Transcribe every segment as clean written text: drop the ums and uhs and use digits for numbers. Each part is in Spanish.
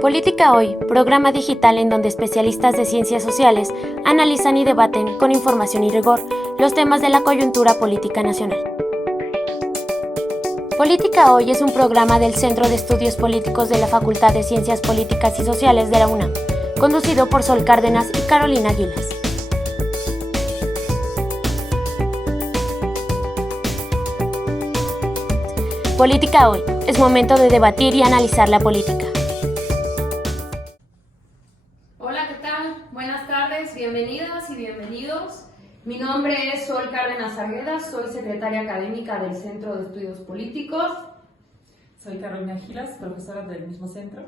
Política Hoy, programa digital en donde especialistas de ciencias sociales analizan y debaten con información y rigor los temas de la coyuntura política nacional. Política Hoy es un programa del Centro de Estudios Políticos de la Facultad de Ciencias Políticas y Sociales de la UNAM, conducido por Sol Cárdenas y Carolina Gilas. Política Hoy, es momento de debatir y analizar la política. Hola, ¿qué tal? Buenas tardes, bienvenidas y bienvenidos. Mi nombre es Sol Cárdenas Argueda, soy secretaria académica del Centro de Estudios Políticos. Soy Carolina Gilas, profesora del mismo centro.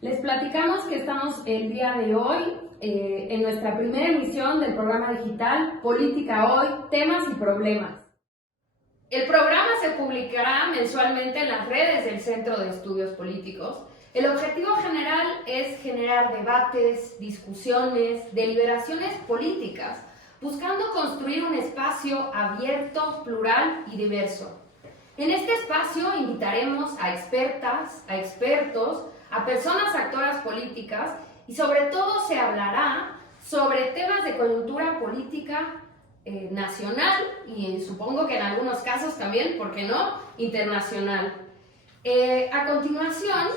Les platicamos que estamos el día de hoy en nuestra primera emisión del programa digital Política Hoy, temas y problemas. El programa se publicará mensualmente en las redes del Centro de Estudios Políticos. El objetivo general es generar debates, discusiones, deliberaciones políticas, buscando construir un espacio abierto, plural y diverso. En este espacio invitaremos a expertas, a expertos, a personas actoras políticas y sobre todo se hablará sobre temas de coyuntura política nacional y supongo que en algunos casos también, ¿por qué no?, internacional. A continuación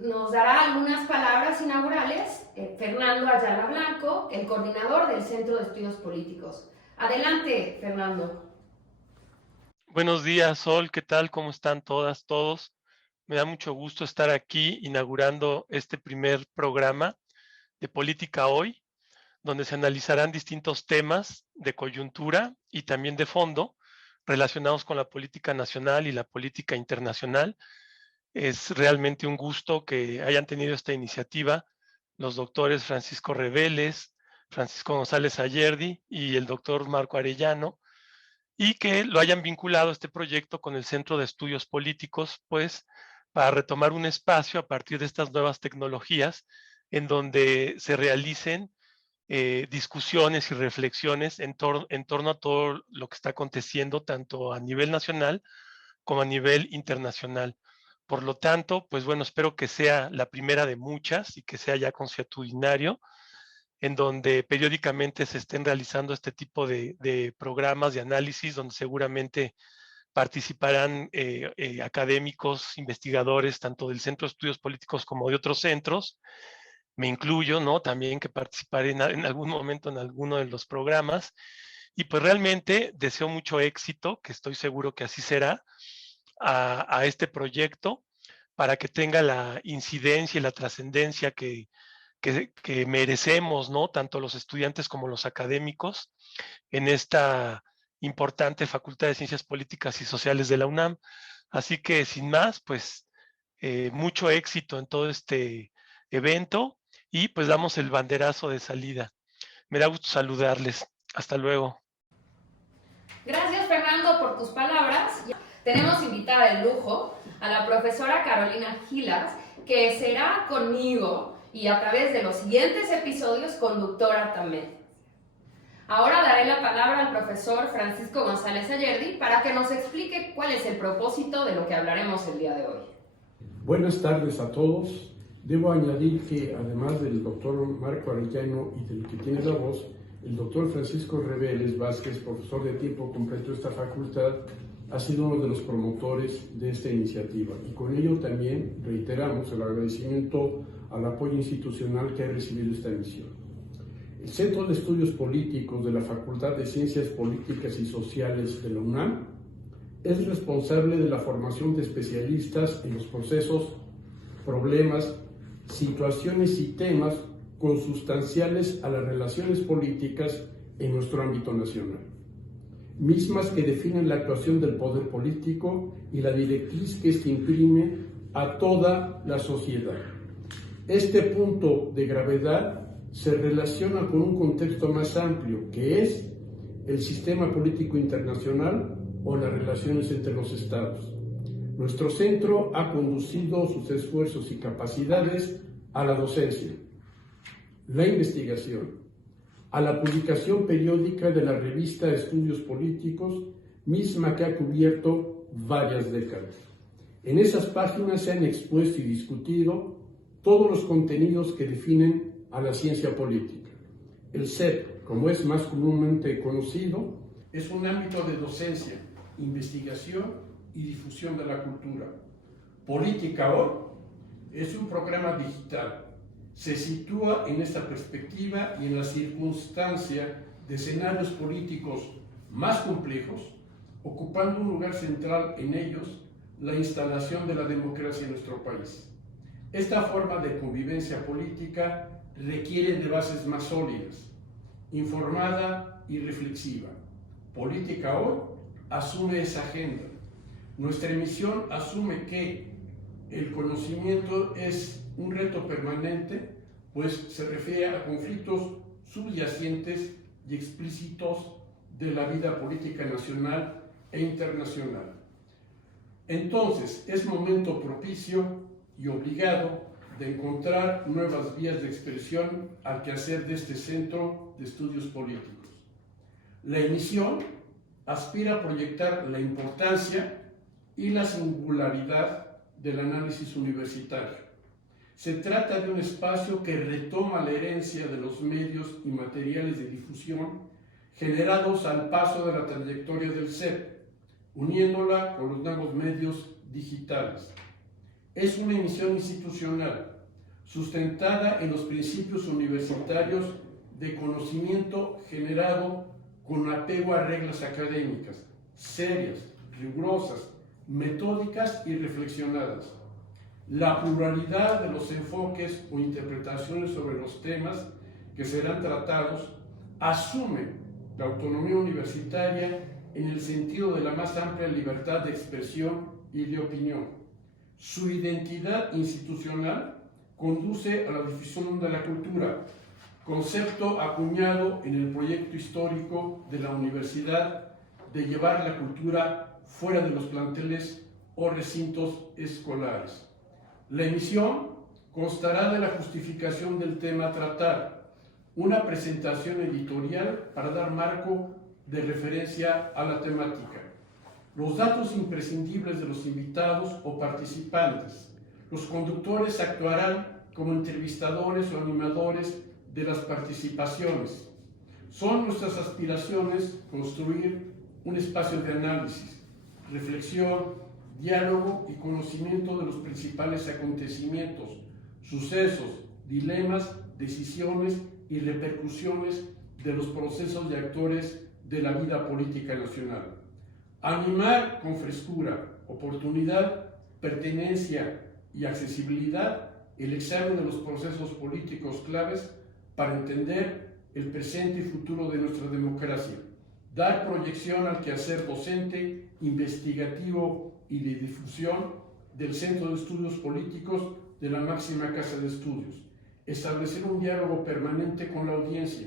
nos dará algunas palabras inaugurales Fernando Ayala Blanco, el coordinador del Centro de Estudios Políticos. Adelante, Fernando. Buenos días, Sol, ¿qué tal? ¿Cómo están todas, todos? Me da mucho gusto estar aquí inaugurando este primer programa de Política Hoy, donde se analizarán distintos temas de coyuntura y también de fondo relacionados con la política nacional y la política internacional. Es realmente un gusto que hayan tenido esta iniciativa los doctores Francisco Reveles, Francisco González Ayerdi y el doctor Marco Arellano, y que lo hayan vinculado este proyecto con el Centro de Estudios Políticos, pues para retomar un espacio a partir de estas nuevas tecnologías en donde se realicen discusiones y reflexiones en torno a todo lo que está aconteciendo tanto a nivel nacional como a nivel internacional. Por lo tanto, pues bueno, espero que sea la primera de muchas y que sea ya consuetudinario, en donde periódicamente se estén realizando este tipo de programas de análisis, donde seguramente participarán académicos, investigadores, tanto del Centro de Estudios Políticos como de otros centros. Me incluyo, ¿no? También que participaré en algún momento en alguno de los programas. Y pues realmente deseo mucho éxito, que estoy seguro que así será, a este proyecto para que tenga la incidencia y la trascendencia que merecemos, ¿no? Tanto los estudiantes como los académicos en esta importante Facultad de Ciencias Políticas y Sociales de la UNAM. Así que sin más, pues mucho éxito en todo este evento y pues damos el banderazo de salida. Me da gusto saludarles. Hasta luego. Gracias, Fernando, por tus palabras. Tenemos invitada de lujo a la profesora Carolina Gilas, que será conmigo y a través de los siguientes episodios conductora también. Ahora daré la palabra al profesor Francisco González Ayerdi para que nos explique cuál es el propósito de lo que hablaremos el día de hoy. Buenas tardes a todos. Debo añadir que además del doctor Marco Arellano y del que tiene la voz, el doctor Francisco Reveles Vázquez, profesor de tiempo completo de esta facultad, ha sido uno de los promotores de esta iniciativa y con ello también reiteramos el agradecimiento al apoyo institucional que ha recibido esta misión. El Centro de Estudios Políticos de la Facultad de Ciencias Políticas y Sociales de la UNAM es responsable de la formación de especialistas en los procesos, problemas, situaciones y temas consustanciales a las relaciones políticas en nuestro ámbito nacional, mismas que definen la actuación del poder político y la directriz que éste imprime a toda la sociedad. Este punto de gravedad se relaciona con un contexto más amplio, que es el sistema político internacional o las relaciones entre los estados. Nuestro centro ha conducido sus esfuerzos y capacidades a la docencia, la investigación, a la publicación periódica de la revista Estudios Políticos, misma que ha cubierto varias décadas. En esas páginas se han expuesto y discutido todos los contenidos que definen a la ciencia política. El CEP, como es más comúnmente conocido, es un ámbito de docencia, investigación y difusión de la cultura. Política Hoy es un programa digital. Se sitúa en esta perspectiva y en la circunstancia de escenarios políticos más complejos, ocupando un lugar central en ellos la instalación de la democracia en nuestro país. Esta forma de convivencia política requiere de bases más sólidas, informada y reflexiva. Política Hoy asume esa agenda. Nuestra emisión asume que el conocimiento es un reto permanente, pues se refiere a conflictos subyacentes y explícitos de la vida política nacional e internacional. Entonces, es momento propicio y obligado de encontrar nuevas vías de expresión al quehacer de este Centro de Estudios Políticos. La emisión aspira a proyectar la importancia y la singularidad del análisis universitario. Se trata de un espacio que retoma la herencia de los medios y materiales de difusión generados al paso de la trayectoria del CEP, uniéndola con los nuevos medios digitales. Es una emisión institucional, sustentada en los principios universitarios de conocimiento generado con apego a reglas académicas, serias, rigurosas, metódicas y reflexionadas. La pluralidad de los enfoques o interpretaciones sobre los temas que serán tratados asume la autonomía universitaria en el sentido de la más amplia libertad de expresión y de opinión. Su identidad institucional conduce a la difusión de la cultura, concepto acuñado en el proyecto histórico de la universidad de llevar la cultura fuera de los planteles o recintos escolares. La emisión constará de la justificación del tema a tratar, una presentación editorial para dar marco de referencia a la temática, los datos imprescindibles de los invitados o participantes. Los conductores actuarán como entrevistadores o animadores de las participaciones. Son nuestras aspiraciones construir un espacio de análisis, reflexión, diálogo y conocimiento de los principales acontecimientos, sucesos, dilemas, decisiones y repercusiones de los procesos y actores de la vida política nacional. Animar con frescura, oportunidad, pertenencia y accesibilidad el examen de los procesos políticos claves para entender el presente y futuro de nuestra democracia. Dar proyección al quehacer docente, investigativo y de difusión del Centro de Estudios Políticos de la máxima casa de estudios. Establecer un diálogo permanente con la audiencia,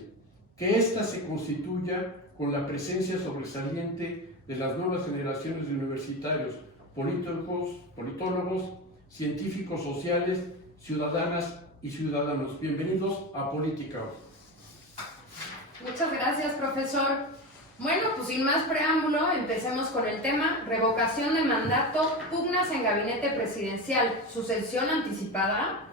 que ésta se constituya con la presencia sobresaliente de las nuevas generaciones de universitarios, politólogos, científicos sociales, ciudadanas y ciudadanos. Bienvenidos a Política Hoy. Muchas gracias, profesor. Bueno, pues sin más preámbulo, empecemos con el tema: revocación de mandato, pugnas en gabinete presidencial, sucesión anticipada.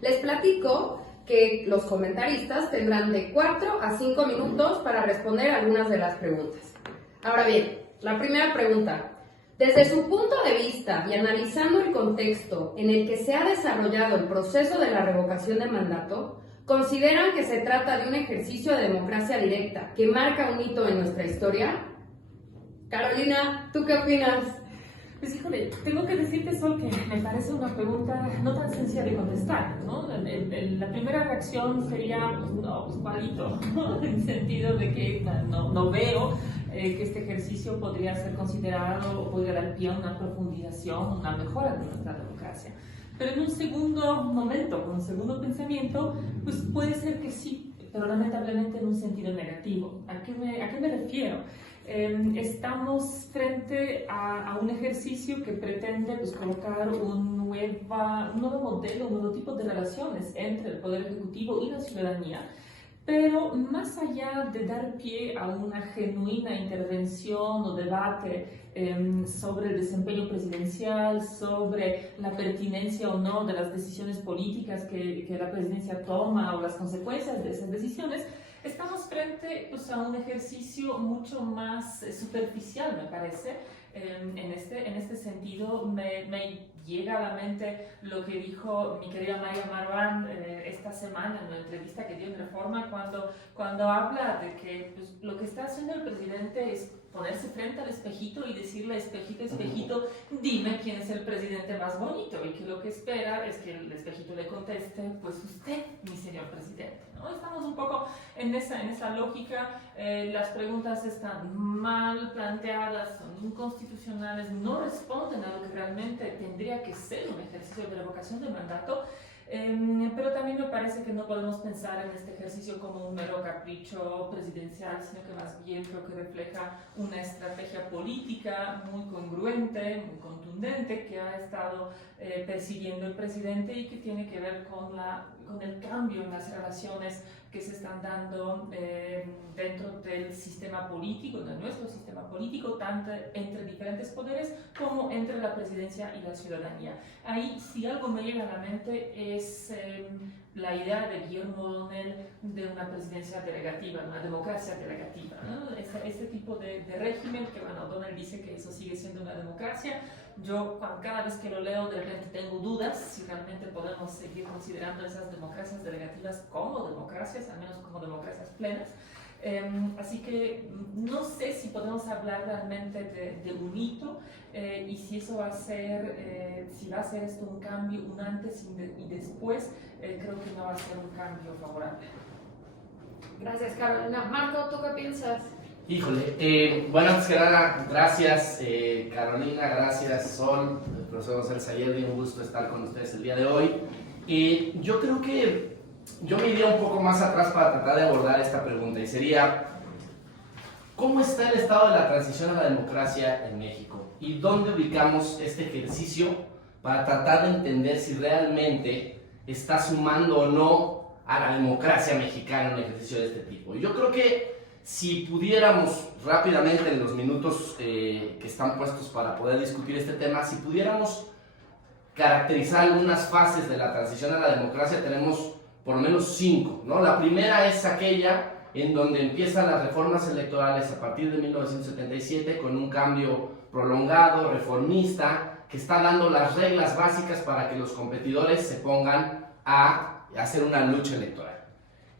Les platico que los comentaristas tendrán de 4 a 5 minutos para responder algunas de las preguntas. Ahora bien, la primera pregunta: desde su punto de vista y analizando el contexto en el que se ha desarrollado el proceso de la revocación de mandato, ¿consideran que se trata de un ejercicio de democracia directa que marca un hito en nuestra historia? Carolina, ¿tú qué opinas? Pues híjole, tengo que decirte, Sol, que me parece una pregunta no tan sencilla de contestar, ¿no? La primera reacción sería, pues no, pues cuadrito, ¿no? En el sentido de que no veo que este ejercicio podría ser considerado o podría dar pie a una profundización, una mejora de nuestra democracia. Pero en un segundo momento, con un segundo pensamiento, pues puede ser que sí, pero lamentablemente en un sentido negativo. ¿A qué me refiero? Estamos frente a un ejercicio que pretende pues, colocar un nuevo modelo, un nuevo tipo de relaciones entre el Poder Ejecutivo y la ciudadanía, Pero más allá de dar pie a una genuina intervención o debate sobre el desempeño presidencial, sobre la pertinencia o no de las decisiones políticas que la presidencia toma o las consecuencias de esas decisiones, estamos frente pues, a un ejercicio mucho más superficial, me parece. En este sentido, me llega a la mente lo que dijo mi querida Maya Marwan esta semana en una entrevista que dio en Reforma, cuando habla de que pues, lo que está haciendo el presidente es ponerse frente al espejito y decirle, espejito, espejito, dime quién es el presidente más bonito, y que lo que espera es que el espejito le conteste, pues usted, mi señor presidente, ¿no? Estamos un poco en esa lógica, las preguntas están mal planteadas, son inconstitucionales, no responden a lo que realmente tendría que ser un ejercicio de revocación de mandato. Pero también me parece que no podemos pensar en este ejercicio como un mero capricho presidencial, sino que más bien creo que refleja una estrategia política muy congruente, muy contundente, que ha estado persiguiendo el presidente y que tiene que ver con el cambio en las relaciones que se están dando dentro del sistema político, de nuestro sistema político, tanto entre diferentes poderes como entre la presidencia y la ciudadanía. Ahí, si algo me llega a la mente, es la idea de Guillermo O'Donnell de una presidencia delegativa, una democracia delegativa, ¿no? Este tipo de régimen que, bueno, O'Donnell dice que eso sigue siendo una democracia. Yo, cada vez que lo leo, de repente tengo dudas si realmente podemos seguir considerando esas democracias delegativas como democracias, al menos como democracias plenas. Así que no sé si podemos hablar realmente de un hito y si eso va a ser, si va a ser esto un cambio, un antes y después, creo que no va a ser un cambio favorable. Gracias, Carolina. Marco, ¿tú qué piensas? Híjole, bueno, antes que nada, gracias Carolina, gracias Sol, el profesor José Sayedi, un gusto estar con ustedes el día de hoy. Yo creo que yo me iría un poco más atrás para tratar de abordar esta pregunta y sería, ¿cómo está el estado de la transición a la democracia en México? ¿Y dónde ubicamos este ejercicio para tratar de entender si realmente está sumando o no a la democracia mexicana un ejercicio de este tipo? Yo creo que si pudiéramos rápidamente en los minutos que están puestos para poder discutir este tema, si pudiéramos caracterizar algunas fases de la transición a la democracia, tenemos por lo menos 5, ¿no? La primera es aquella en donde empiezan las reformas electorales a partir de 1977 con un cambio prolongado, reformista, que está dando las reglas básicas para que los competidores se pongan a hacer una lucha electoral.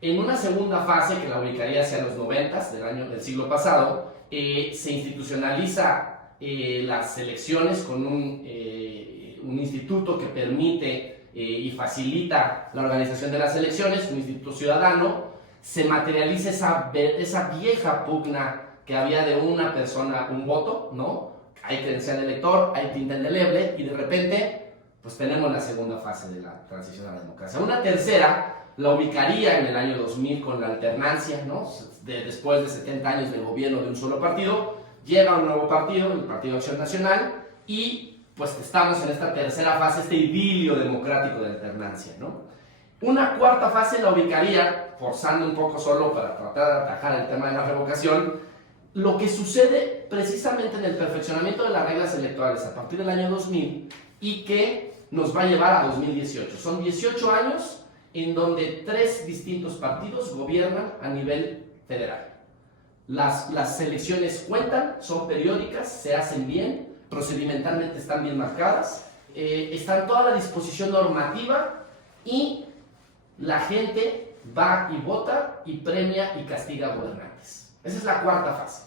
En una segunda fase, que la ubicaría hacia los 90s del siglo pasado, se institucionaliza las elecciones con un instituto que permite y facilita la organización de las elecciones, un instituto ciudadano. Se materializa esa vieja pugna que había de una persona, un voto, ¿no? Hay credencial de elector, hay tinta indeleble, y de repente, pues tenemos la segunda fase de la transición a la democracia. Una tercera la ubicaría en el año 2000 con la alternancia, ¿no? Después de 70 años de gobierno de un solo partido, llega un nuevo partido, el Partido Acción Nacional, y pues estamos en esta tercera fase, este idilio democrático de alternancia, ¿no? Una cuarta fase la ubicaría, forzando un poco solo para tratar de atajar el tema de la revocación, lo que sucede precisamente en el perfeccionamiento de las reglas electorales a partir del año 2000 y que nos va a llevar a 2018. Son 18 años en donde 3 distintos partidos gobiernan a nivel federal. Las elecciones cuentan, son periódicas, se hacen bien, procedimentalmente están bien marcadas, está en toda la disposición normativa y la gente va y vota y premia y castiga a gobernantes. Esa es la cuarta fase.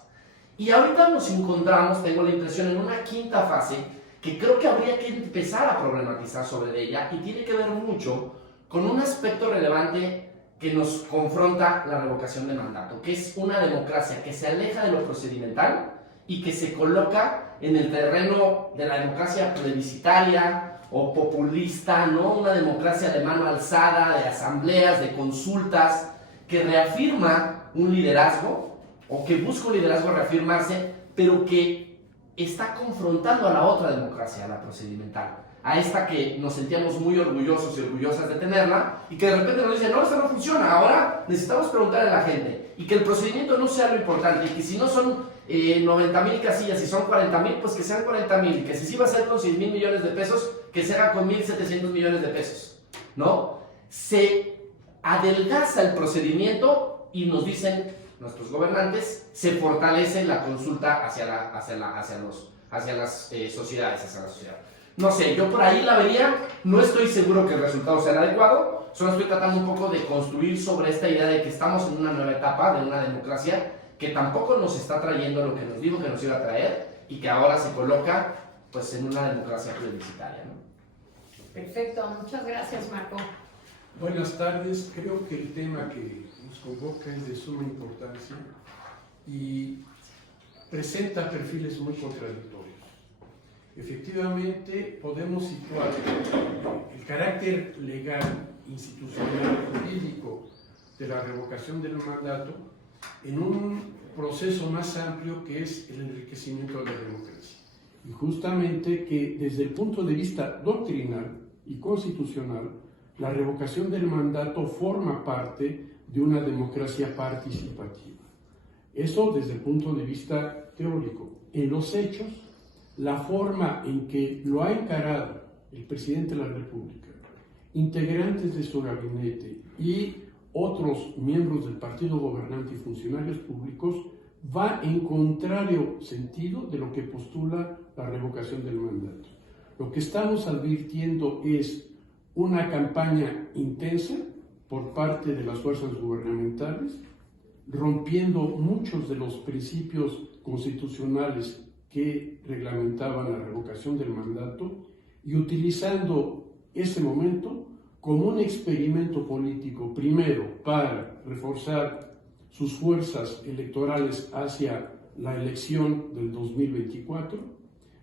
Y ahorita nos encontramos, tengo la impresión, en una quinta fase que creo que habría que empezar a problematizar sobre ella y tiene que ver mucho con un aspecto relevante que nos confronta la revocación de mandato, que es una democracia que se aleja de lo procedimental y que se coloca en el terreno de la democracia plebiscitaria o populista, ¿no? Una democracia de mano alzada, de asambleas, de consultas, que reafirma un liderazgo o que busca un liderazgo reafirmarse, pero que está confrontando a la otra democracia, a la procedimental. a esta que nos sentíamos muy orgullosos y orgullosas de tenerla, y que de repente nos dicen, no, esta no funciona, ahora necesitamos preguntarle a la gente, y que el procedimiento no sea lo importante, y que si no son 90,000 casillas y son 40,000, pues que sean 40,000, y que si sí va a ser con 6,000 millones de pesos, que se haga con 1,700 millones de pesos, ¿no? Se adelgaza el procedimiento y nos dicen nuestros gobernantes, se fortalece la consulta hacia las sociedades, hacia la sociedad. No sé, yo por ahí la vería, no estoy seguro que el resultado sea el adecuado, solo estoy tratando un poco de construir sobre esta idea de que estamos en una nueva etapa de una democracia que tampoco nos está trayendo lo que nos dijo que nos iba a traer y que ahora se coloca pues en una democracia plebiscitaria, ¿no? Perfecto, muchas gracias, Marco. Buenas tardes, creo que el tema que nos convoca es de suma importancia y presenta perfiles muy contradictorios. Efectivamente, podemos situar el carácter legal, institucional, jurídico de la revocación del mandato en un proceso más amplio que es el enriquecimiento de la democracia. Y justamente que desde el punto de vista doctrinal y constitucional, la revocación del mandato forma parte de una democracia participativa. Eso desde el punto de vista teórico. En los hechos, la forma en que lo ha encarado el presidente de la República, integrantes de su gabinete y otros miembros del partido gobernante y funcionarios públicos va en contrario sentido de lo que postula la revocación del mandato. Lo que estamos advirtiendo es una campaña intensa por parte de las fuerzas gubernamentales, rompiendo muchos de los principios constitucionales que reglamentaban la revocación del mandato y utilizando ese momento como un experimento político, primero para reforzar sus fuerzas electorales hacia la elección del 2024,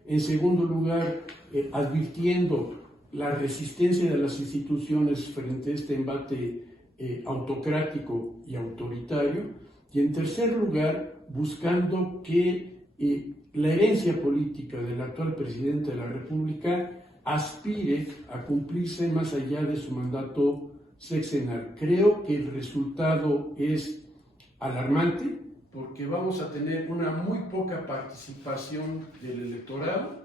en segundo lugar, advirtiendo la resistencia de las instituciones frente a este embate autocrático y autoritario, y en tercer lugar, buscando que la herencia política del actual presidente de la República aspire a cumplirse más allá de su mandato sexenal. Creo que el resultado es alarmante porque vamos a tener una muy poca participación del electorado.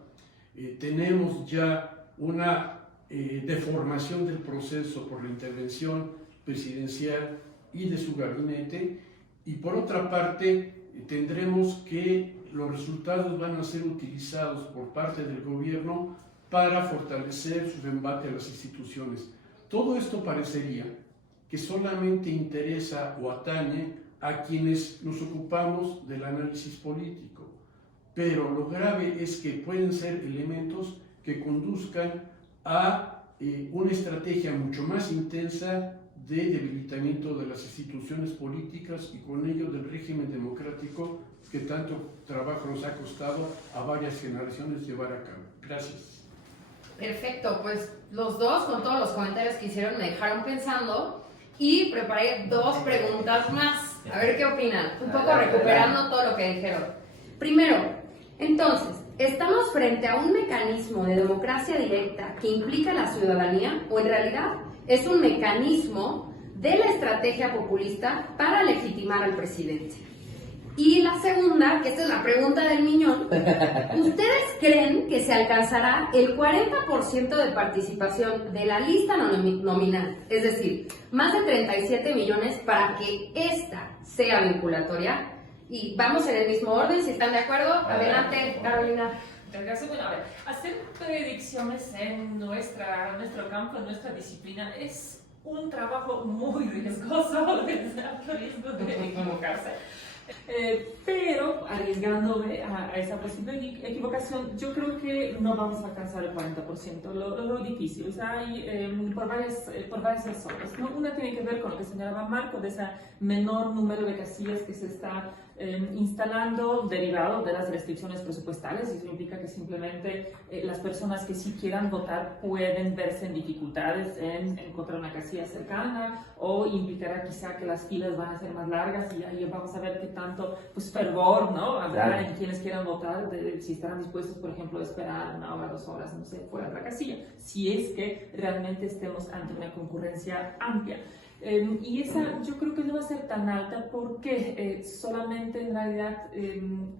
Tenemos ya una deformación del proceso por la intervención presidencial y de su gabinete, y por otra parte tendremos que los resultados van a ser utilizados por parte del gobierno para fortalecer su embate a las instituciones. Todo esto parecería que solamente interesa o atañe a quienes nos ocupamos del análisis político, pero lo grave es que pueden ser elementos que conduzcan a una estrategia mucho más intensa de debilitamiento de las instituciones políticas y con ello del régimen democrático que tanto trabajo nos ha costado a varias generaciones llevar a cabo. Gracias. Perfecto, pues los dos con todos los comentarios que hicieron me dejaron pensando y preparé dos preguntas más. A ver qué opinan, un poco recuperando todo lo que dijeron. Primero, entonces, ¿estamos frente a un mecanismo de democracia directa que implica a la ciudadanía o en realidad es un mecanismo de la estrategia populista para legitimar al presidente? Y la segunda, que esta es la pregunta del millón, ¿ustedes creen que se alcanzará el 40% de participación de la lista nominal? Es decir, más de 37 millones para que esta sea vinculatoria. Y vamos en el mismo orden, si están de acuerdo. Adelante, Carolina. Bueno, a ver, hacer predicciones en nuestro campo, en nuestra disciplina, es un trabajo muy riesgoso, es alto riesgo de equivocarse. Pero arriesgándome a esa posible equivocación, yo creo que no vamos a alcanzar el 40%, lo difícil, o sea, hay, por varias razones, ¿no? Una tiene que ver con lo que señalaba Marco, de ese menor número de casillas que se está instalando derivados de las restricciones presupuestales. Eso implica que simplemente las personas que sí quieran votar pueden verse en dificultades en encontrar una casilla cercana, o implicará quizá que las filas van a ser más largas y ahí vamos a ver qué tanto pues, fervor, ¿no?, habrá en quienes quieran votar, si estarán dispuestos, por ejemplo, a esperar 1 hora, 2 horas, no sé, fuera de la casilla, si es que realmente estemos ante una concurrencia amplia. Y esa yo creo que no va a ser tan alta porque solamente en realidad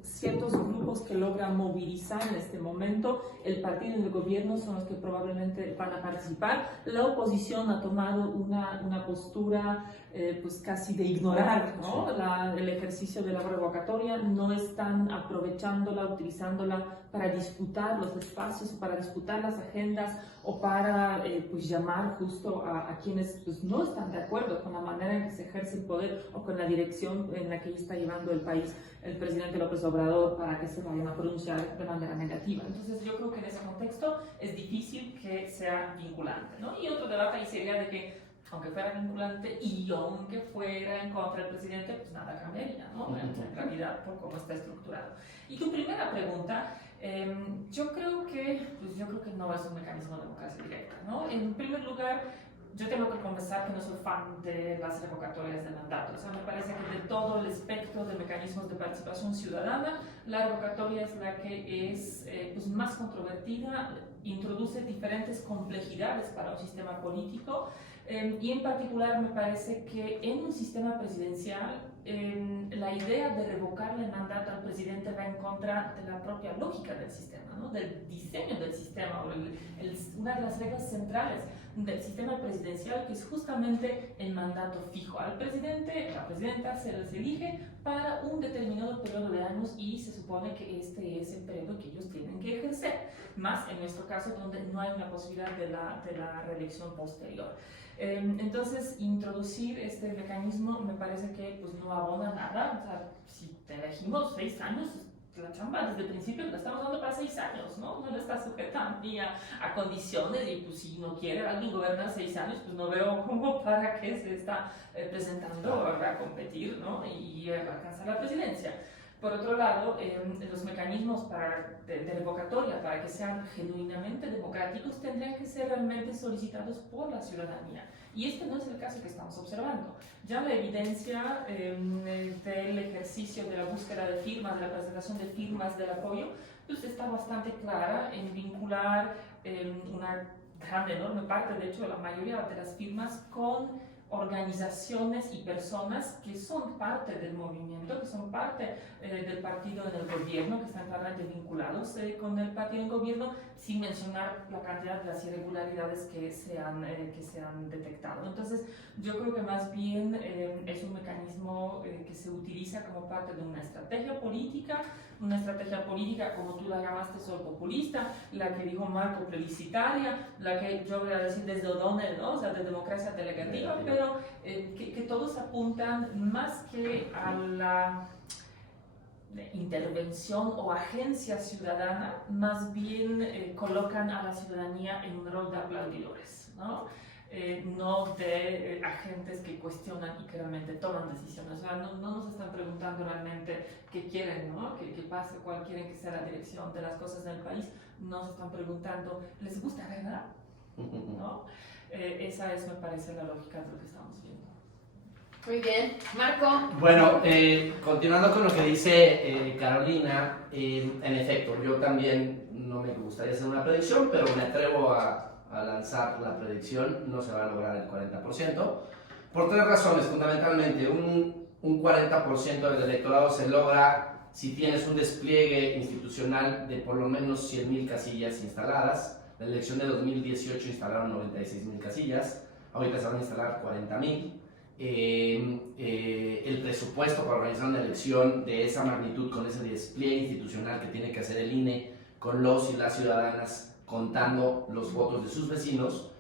ciertos grupos que logran movilizar en este momento el partido y el gobierno son los que probablemente van a participar. La oposición ha tomado una postura pues casi de ignorar, ¿no?, el ejercicio de la revocatoria, no están aprovechándola, utilizándola para disputar los espacios, para disputar las agendas o para pues llamar justo a quienes pues, no están de acuerdo con la manera en que se ejerce el poder o con la dirección en la que está llevando el país el presidente López Obrador, para que se vayan a pronunciar de manera negativa. Entonces yo creo que en ese contexto es difícil que sea vinculante, ¿no? Y otro debate ahí sería de que aunque fuera vinculante y aunque fuera en contra del presidente, pues nada cambiaría, ¿no? En realidad, por cómo está estructurado. Y tu primera pregunta, yo creo que no es un mecanismo de democracia directa, ¿no? En primer lugar, yo tengo que confesar que no soy fan de las revocatorias de mandato. O sea, me parece que de todo el espectro de mecanismos de participación ciudadana, la revocatoria es la que es pues más controvertida, introduce diferentes complejidades para un sistema político. Y en particular me parece que en un sistema presidencial la idea de revocarle el mandato al presidente va en contra de la propia lógica del sistema, ¿no?, del diseño del sistema, o una de las reglas centrales del sistema presidencial, que es justamente el mandato fijo. Al presidente, a la presidenta se les elige para un determinado periodo de años y se supone que este es el periodo que ellos tienen que ejercer, más en nuestro caso donde no hay una posibilidad de la reelección posterior. Entonces, introducir este mecanismo me parece que pues, no abona nada. O sea, si te elegimos 6 años, la chamba desde el principio la estamos dando para 6 años, ¿no? No le está sujeta ni a condiciones, y pues si no quiere alguien gobernar 6 años, pues no veo cómo para qué se está presentando a competir, ¿no?, y alcanzar la presidencia. Por otro lado, los mecanismos de revocatoria, para que sean genuinamente democráticos, tendrían que ser realmente solicitados por la ciudadanía. Y este no es el caso que estamos observando. Ya la evidencia del ejercicio de la búsqueda de firmas, de la presentación de firmas del apoyo, pues está bastante clara en vincular una grande, enorme parte, de hecho la mayoría de las firmas, con organizaciones y personas que son parte del movimiento, que son parte del partido en el gobierno, que están claramente vinculados con el partido en gobierno, sin mencionar la cantidad de las irregularidades que se han detectado. Entonces, yo creo que más bien es un mecanismo que se utiliza como parte de una estrategia política, como tú la llamaste, Sol, populista, la que dijo Marco, plebiscitaria, la que yo voy a decir desde O'Donnell, ¿no?, o sea, de democracia delegativa, pero que todos apuntan más que a la intervención o agencia ciudadana, más bien colocan a la ciudadanía en un rol de aplaudidores, ¿no? No de agentes que cuestionan y que realmente toman decisiones. O sea, no nos están preguntando realmente qué quieren, ¿no?, qué pase, cuál quieren que sea la dirección de las cosas del país. Nos están preguntando, ¿les gusta, verdad? ¿No? Esa es, me parece, la lógica de lo que estamos viendo. Muy bien. Marco. Bueno, continuando con lo que dice Carolina, en efecto, yo también no me gustaría hacer una predicción, pero me atrevo a lanzar la predicción. No se va a lograr el 40%, por 3 razones. Fundamentalmente, un 40% del electorado se logra si tienes un despliegue institucional de por lo menos 100.000 casillas instaladas. En la elección de 2018 instalaron 96.000 casillas, ahorita se van a instalar 40.000. El presupuesto para organizar una elección de esa magnitud, con ese despliegue institucional que tiene que hacer el INE con los y las ciudadanas contando los votos de sus vecinos,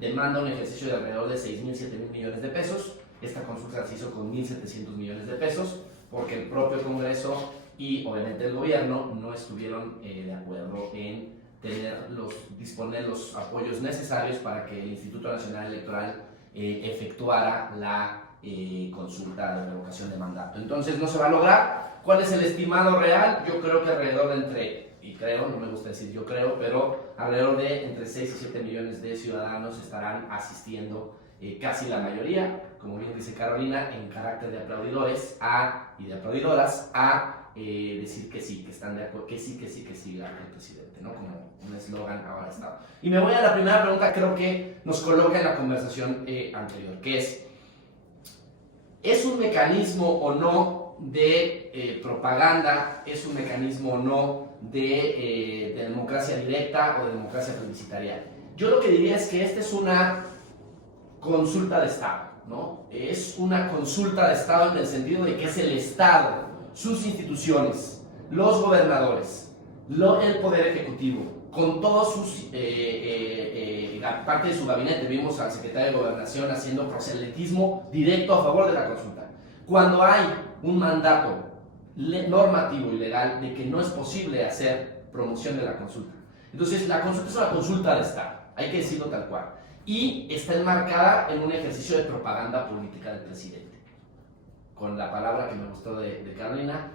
demanda un ejercicio de alrededor de 6.000, 7.000 millones de pesos. Esta consulta se hizo con 1.700 millones de pesos porque el propio Congreso y obviamente el gobierno no estuvieron de acuerdo en disponer los apoyos necesarios para que el Instituto Nacional Electoral efectuara la consulta de revocación de mandato. Entonces no se va a lograr. ¿Cuál es el estimado real? Yo creo que alrededor de no me gusta decir yo creo, pero alrededor de entre 6 y 7 millones de ciudadanos estarán asistiendo, casi la mayoría, como bien dice Carolina, en carácter de aplaudidores y de aplaudidoras a decir que sí, que están de acuerdo, que sí gana el presidente, ¿no? Como un eslogan ahora está. Y me voy a la primera pregunta, creo que nos coloca en la conversación anterior, que ¿es un mecanismo o no de propaganda, es un mecanismo o no de democracia directa o de democracia plebiscitaria? Yo lo que diría es que esta es una consulta de Estado, ¿no? Es una consulta de Estado en el sentido de que es el Estado, sus instituciones, los gobernadores, el Poder Ejecutivo, con todos sus parte de su gabinete. Vimos al secretario de Gobernación haciendo proselitismo directo a favor de la consulta. Cuando hay un mandato normativo y legal de que no es posible hacer promoción de la consulta. Entonces, la consulta es una consulta de Estado, hay que decirlo tal cual. Y está enmarcada en un ejercicio de propaganda política del presidente. Con la palabra que me gustó de Carolina,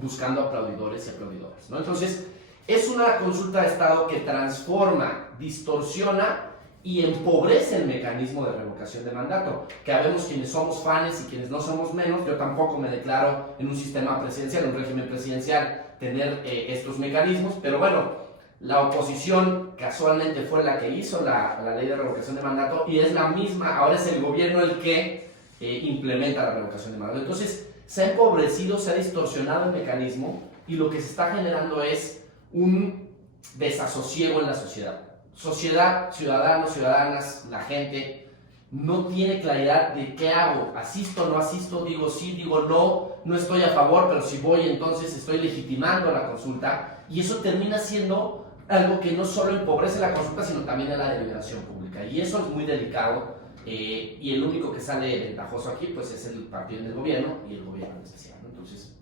buscando aplaudidores y aplaudidoras, ¿no? Entonces, es una consulta de Estado que transforma, distorsiona y empobrece el mecanismo de revocación de mandato. Que habemos quienes somos fans y quienes no somos menos. Yo tampoco me declaro en un sistema presidencial, en un régimen presidencial, tener estos mecanismos, pero bueno, la oposición casualmente fue la que hizo la ley de revocación de mandato y es la misma, ahora es el gobierno el que implementa la revocación de mandato. Entonces se ha empobrecido, se ha distorsionado el mecanismo y lo que se está generando es un desasosiego en la sociedad. Sociedad, ciudadanos, ciudadanas, la gente no tiene claridad de qué hago, asisto, no asisto, digo sí, digo no, no estoy a favor, pero si voy entonces estoy legitimando la consulta y eso termina siendo algo que no solo empobrece la consulta, sino también a la deliberación pública. Y eso es muy delicado, y el único que sale ventajoso aquí pues es el partido del gobierno y el gobierno en especial, ¿no? Entonces,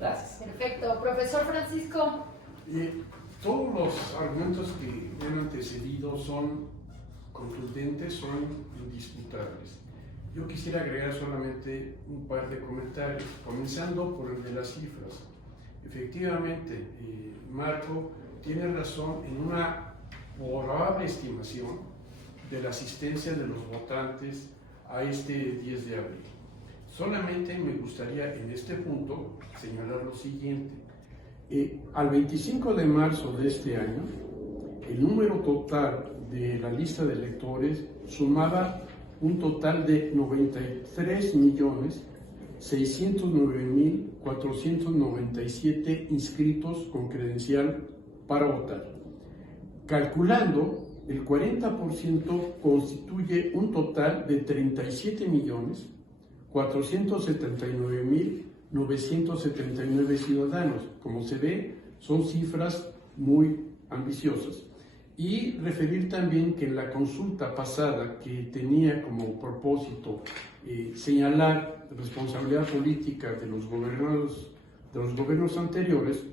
gracias. Perfecto. Profesor Francisco. Todos los argumentos que me han antecedido son contundentes, son indisputables. Yo quisiera agregar solamente un par de comentarios, comenzando por el de las cifras. Efectivamente, Marco tiene razón en una probable estimación de la asistencia de los votantes a este 10 de abril. Solamente me gustaría en este punto señalar lo siguiente. Al 25 de marzo de este año, el número total de la lista de electores sumaba un total de 93.609.497 inscritos con credencial para votar. Calculando, el 40% constituye un total de 37.479.979 ciudadanos. Como se ve, son cifras muy ambiciosas. Y referir también que en la consulta pasada, que tenía como propósito señalar responsabilidad política de los gobiernos anteriores,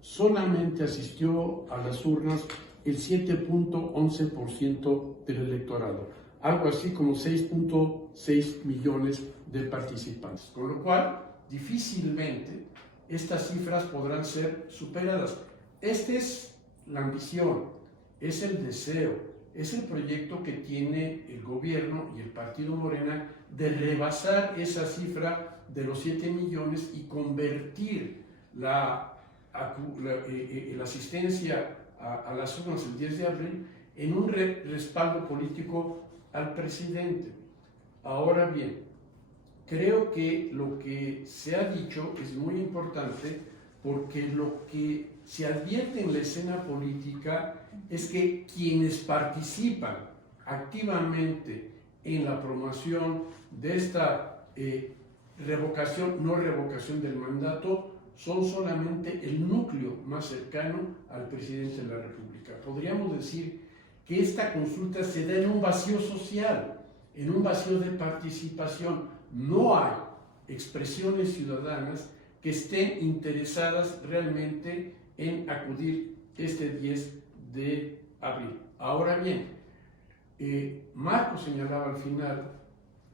solamente asistió a las urnas el 7.11% del electorado, algo así como 6.6 millones de participantes, con lo cual difícilmente estas cifras podrán ser superadas. Esta es la ambición, es el deseo, es el proyecto que tiene el gobierno y el partido Morena de rebasar esa cifra de los 7 millones y convertir la asistencia a las urnas el 10 de abril en un respaldo político al presidente. Ahora bien, creo que lo que se ha dicho es muy importante porque lo que se advierte en la escena política es que quienes participan activamente en la promoción de esta no revocación del mandato son solamente el núcleo más cercano al presidente de la República. Podríamos decir que esta consulta se da en un vacío social, en un vacío de participación. No hay expresiones ciudadanas que estén interesadas realmente en acudir este 10 de abril. Ahora bien, Marco señalaba al final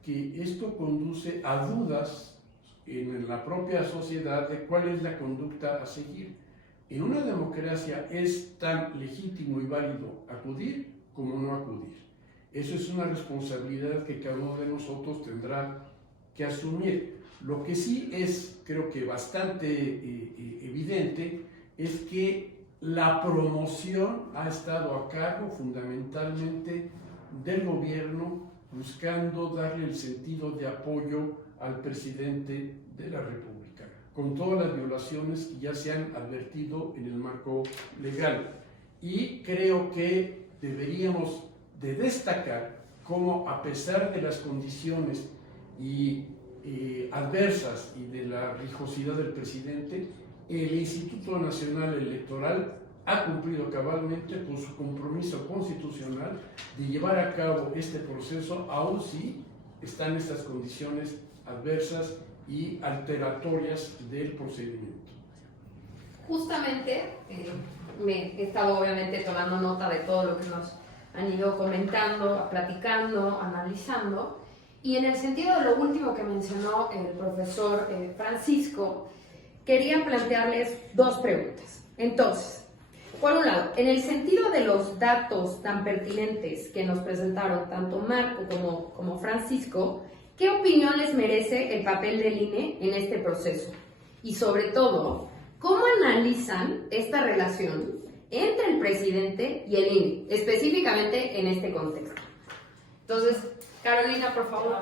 que esto conduce a dudas en la propia sociedad de cuál es la conducta a seguir. En una democracia es tan legítimo y válido acudir como no acudir. Eso es una responsabilidad que cada uno de nosotros tendrá que asumir. Lo que sí es, creo que bastante evidente, es que la promoción ha estado a cargo fundamentalmente del gobierno, buscando darle el sentido de apoyo al presidente de la República, con todas las violaciones que ya se han advertido en el marco legal. Y creo que deberíamos de destacar cómo, a pesar de las condiciones adversas y de la rijosidad del presidente, el Instituto Nacional Electoral ha cumplido cabalmente con su compromiso constitucional de llevar a cabo este proceso, aun si están estas condiciones adversas y alteratorias del procedimiento. Justamente, me he estado obviamente tomando nota de todo lo que nos han ido comentando, platicando, analizando, y en el sentido de lo último que mencionó el profesor Francisco, quería plantearles dos preguntas. Entonces, por un lado, en el sentido de los datos tan pertinentes que nos presentaron tanto Marco como Francisco, ¿qué opinión les merece el papel del INE en este proceso? Y sobre todo, ¿cómo analizan esta relación entre el presidente y el INE, específicamente en este contexto? Entonces, Carolina, por favor.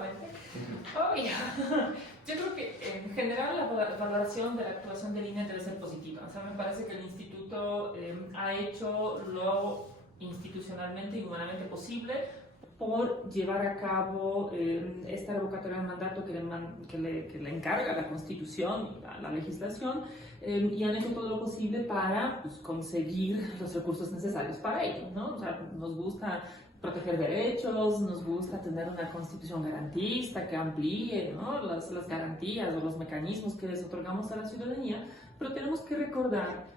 Yo creo que en general la valoración de la actuación del INE debe ser positiva. O sea, me parece que el instituto ha hecho lo institucionalmente y humanamente posible por llevar a cabo esta revocatoria del mandato que le encarga la Constitución y la legislación, y han hecho todo lo posible para conseguir los recursos necesarios para ello, ¿no? O sea, nos gusta proteger derechos, nos gusta tener una constitución garantista que amplíe, ¿no?, las garantías o los mecanismos que les otorgamos a la ciudadanía, pero tenemos que recordar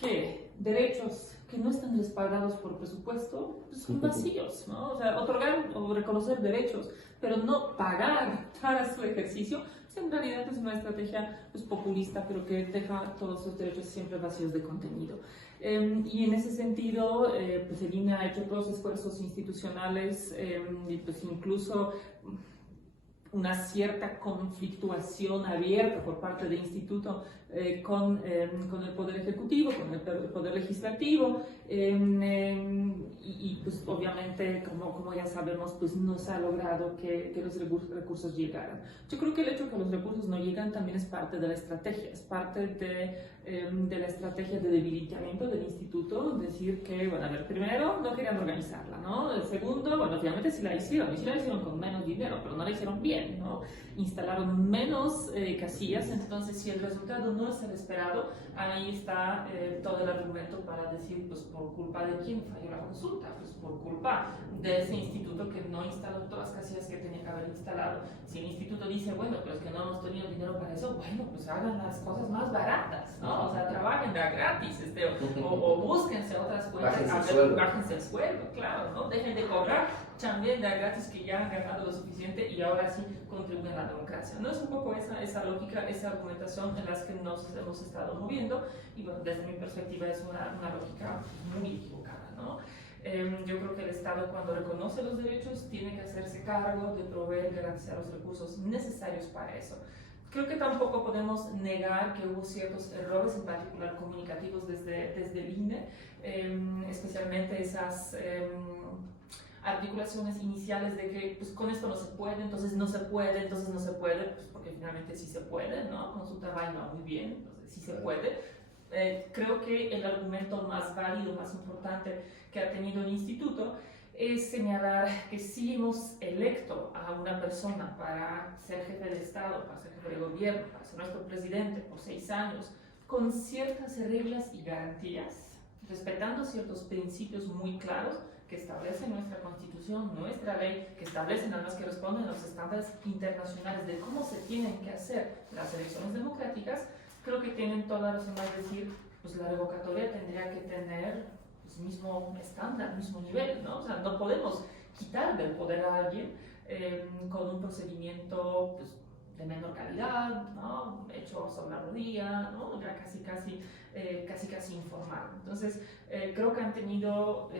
que derechos que no están respaldados por presupuesto son vacíos, ¿no? O sea, otorgar o reconocer derechos, pero no pagar para su ejercicio, pues en realidad es una estrategia populista, pero que deja todos esos derechos siempre vacíos de contenido. Y en ese sentido, pues el INE ha hecho todos los esfuerzos institucionales y pues incluso una cierta conflictuación abierta por parte del instituto con el Poder Ejecutivo, con el Poder Legislativo, y pues obviamente, como ya sabemos, pues no se ha logrado que los recursos llegaran. Yo creo que el hecho de que los recursos no llegan también es parte de la estrategia, es parte de la estrategia de debilitamiento del instituto, decir que, bueno, a ver, primero no querían organizarla, ¿no? El segundo, bueno, finalmente sí la hicieron, y sí la hicieron con menos dinero, pero no la hicieron bien, ¿no? Instalaron menos casillas, entonces si el resultado no es el esperado, ahí está todo el argumento para decir, pues por culpa de quién falló la consulta, pues por culpa de ese instituto que no instaló todas las casillas que tenía que haber instalado. Si el instituto dice, bueno, pero es que no hemos tenido dinero para eso, bueno, pues hagan las cosas más baratas, ¿no? O sea, trabajen de a gratis, o búsquense otras cuentas, bájense el sueldo, claro, ¿no? Dejen de cobrar también de a gratis, que ya han ganado lo suficiente y ahora sí contribuyen a la democracia. No es un poco esa lógica, esa argumentación en las que nos hemos estado moviendo, y bueno, desde mi perspectiva es una lógica muy equivocada, ¿no? Yo creo que el Estado, cuando reconoce los derechos, tiene que hacerse cargo de proveer y garantizar los recursos necesarios para eso. Creo que tampoco podemos negar que hubo ciertos errores, en particular comunicativos, desde el INE, especialmente esas articulaciones iniciales de que pues con esto no se puede, entonces no se puede, pues porque finalmente sí se puede, ¿no? Consulta va muy bien, entonces sí se puede. Creo que el argumento más válido, más importante que ha tenido el instituto es señalar que sí hemos electo a una persona para ser jefe de Estado, para ser jefe de gobierno, para ser nuestro presidente por 6 años, con ciertas reglas y garantías, respetando ciertos principios muy claros que establece nuestra Constitución, nuestra ley, que establecen además que responden a los estándares internacionales de cómo se tienen que hacer las elecciones democráticas. Creo que tienen toda razón al decir, pues la revocatoria tendría que tener el mismo estándar, mismo nivel, ¿no? O sea, no podemos quitar del poder a alguien con un procedimiento pues, de menor calidad, ¿no? Hecho sobre la rodilla, ¿no? Ya casi informal. Entonces, creo que han tenido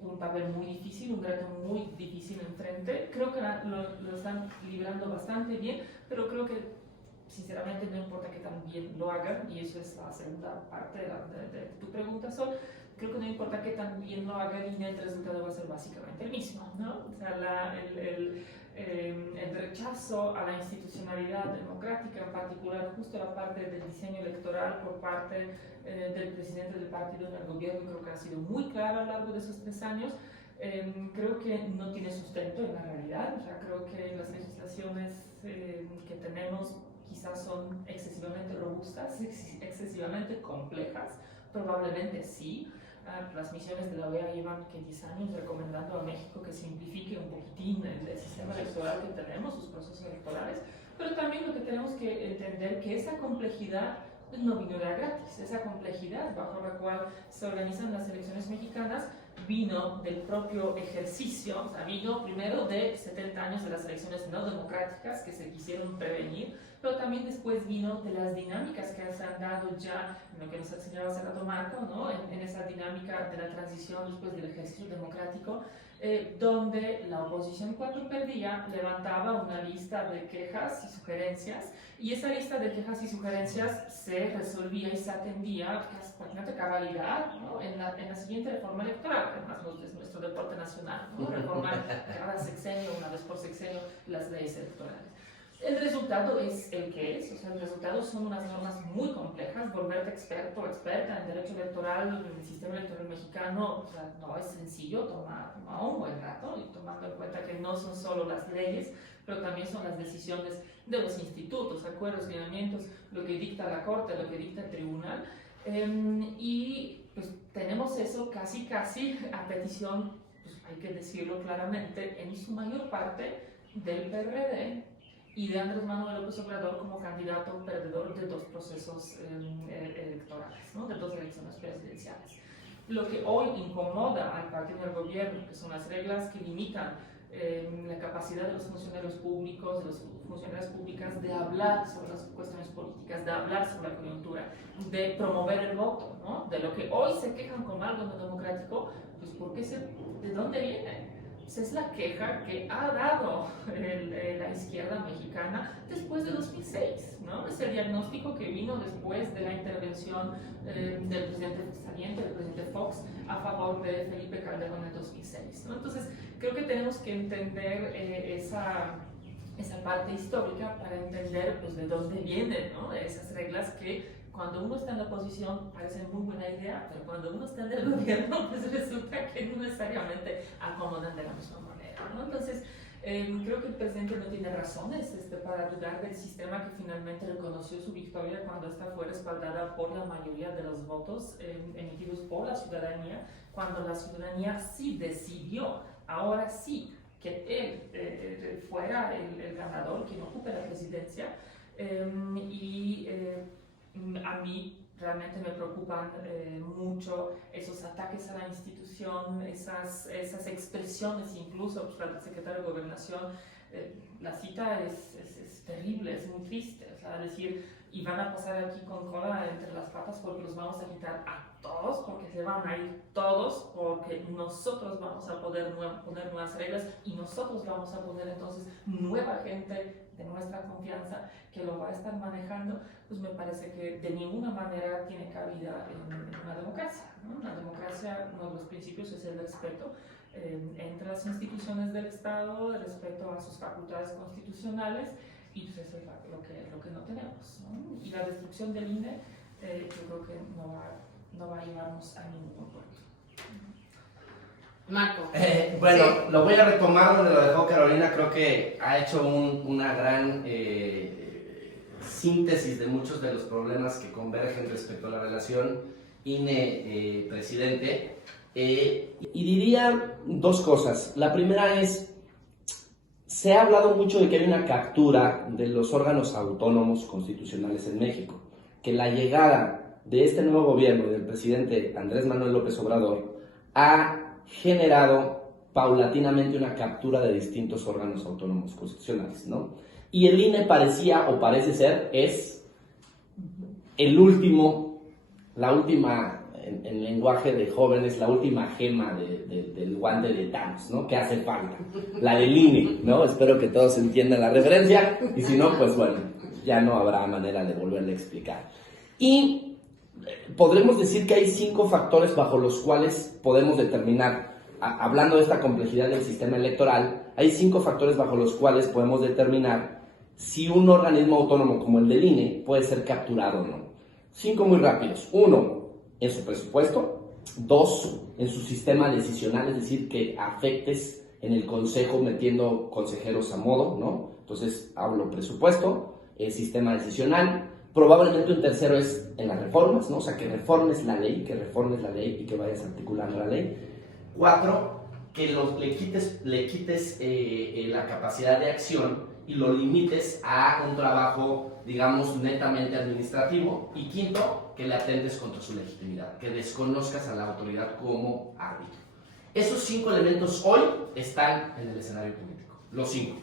un papel muy difícil, un reto muy difícil enfrente. Creo que lo están librando bastante bien, pero creo que sinceramente no importa que tan bien lo hagan, y eso es la segunda parte de tu pregunta, Sol. Creo que no importa que tan bien lo hagan, y el resultado va a ser básicamente el mismo, ¿no? O sea, el rechazo a la institucionalidad democrática, en particular justo la parte del diseño electoral por parte del presidente del partido en el gobierno, creo que ha sido muy claro a lo largo de esos 3 años. Creo que no tiene sustento en la realidad. O sea, creo que las legislaciones que tenemos quizás son excesivamente robustas, excesivamente complejas, probablemente sí. Las misiones de la OEA llevan 10 años recomendando a México que simplifique un poquitín el sistema electoral que tenemos, sus procesos electorales, pero también lo que tenemos que entender que esa complejidad no vino de gratis. Esa complejidad bajo la cual se organizan las elecciones mexicanas vino del propio ejercicio, o sea, vino primero de 70 años de las elecciones no democráticas que se quisieron prevenir, pero también después vino de las dinámicas que se han dado ya, en lo que nos enseñaba hace rato Marco, ¿no? en esa dinámica de la transición después del ejercicio democrático, donde la oposición cuando perdía levantaba una lista de quejas y sugerencias, y esa lista de quejas y sugerencias se resolvía y se atendía prácticamente cabalidad, ¿no? en la siguiente reforma electoral, que además es nuestro deporte nacional, ¿no? Reformar cada sexenio, una vez por sexenio, las leyes electorales. El resultado es el que es, o sea, el resultado son unas normas muy complejas. Volverte experto o experta en derecho electoral, en el sistema electoral mexicano, o sea, no es sencillo, toma un buen rato, y tomando en cuenta que no son solo las leyes, pero también son las decisiones de los institutos, acuerdos, lineamientos, lo que dicta la Corte, lo que dicta el tribunal, y pues tenemos eso casi a petición, pues hay que decirlo claramente, en su mayor parte del PRD y de Andrés Manuel López Obrador como candidato perdedor de 2 procesos electorales, ¿no? De 2 elecciones presidenciales. Lo que hoy incomoda al partido del gobierno, que son las reglas que limitan la capacidad de los funcionarios públicos, de las funcionarias públicas, de hablar sobre las cuestiones políticas, de hablar sobre la coyuntura, de promover el voto, ¿no? De lo que hoy se quejan como algo no democrático, pues ¿de dónde viene? Pues es la queja que ha dado la izquierda mexicana después de 2006, ¿no? Es el diagnóstico que vino después de la intervención del presidente saliente, del presidente Fox, a favor de Felipe Calderón en 2006, ¿no? Entonces, creo que tenemos que entender esa parte histórica para entender pues, de dónde vienen, ¿no? Esas reglas que cuando uno está en la oposición parece muy buena idea, pero cuando uno está en el gobierno pues resulta que no necesariamente acomodan de la misma manera, ¿no? Entonces, creo que el presidente no tiene razones para dudar del sistema que finalmente reconoció su victoria cuando esta fue respaldada por la mayoría de los votos emitidos por la ciudadanía, cuando la ciudadanía sí decidió, ahora sí, que él fuera el ganador, quien ocupe la presidencia, a mí realmente me preocupan mucho esos ataques a la institución, esas expresiones, incluso pues, la secretaria de Gobernación, la cita es terrible, es muy triste, o sea, decir, y van a pasar aquí con cola entre las patas porque los vamos a quitar a todos, porque se van a ir todos, porque nosotros vamos a poder poner nuevas reglas y nosotros vamos a poner entonces nueva gente de nuestra confianza que lo va a estar manejando, pues me parece que de ninguna manera tiene cabida en una democracia, ¿no? Una democracia, uno de los principios es el respeto entre las instituciones del Estado, el respeto a sus facultades constitucionales, y pues eso es lo que no tenemos, ¿no? Y la destrucción del INE, yo creo que no va a llevarnos a ningún puerto. Marco. Bueno, Sí. lo voy a retomar donde lo dejó Carolina. Creo que ha hecho una gran síntesis de muchos de los problemas que convergen respecto a la relación INE-presidente. Y diría 2 cosas. La primera es, se ha hablado mucho de que hay una captura de los órganos autónomos constitucionales en México, que la llegada de este nuevo gobierno y del presidente Andrés Manuel López Obrador ha generado paulatinamente una captura de distintos órganos autónomos constitucionales, ¿no? Y el INE parecía, o parece ser, es el último, la última, en lenguaje de jóvenes, la última gema del guante de Thanos, ¿no? Que hace falta, la del INE, ¿no? Espero que todos entiendan la referencia, y si no, pues bueno, ya no habrá manera de volverle a explicar. Y podremos decir que hay 5 factores bajo los cuales podemos determinar, hablando de esta complejidad del sistema electoral, hay 5 factores bajo los cuales podemos determinar si un organismo autónomo como el del INE puede ser capturado o no. 5 muy rápidos. 1, en su presupuesto. 2, en su sistema decisional, es decir, que afectes en el consejo metiendo consejeros a modo, ¿no? Entonces, hablo presupuesto, sistema decisional. Probablemente un tercero es en las reformas, ¿no? O sea, que reformes la ley y que vayas articulando la ley. 4, que le quites la capacidad de acción y lo limites a un trabajo, digamos, netamente administrativo. Y 5, que le atentes contra su legitimidad, que desconozcas a la autoridad como árbitro. Esos 5 elementos hoy están en el escenario político, los 5.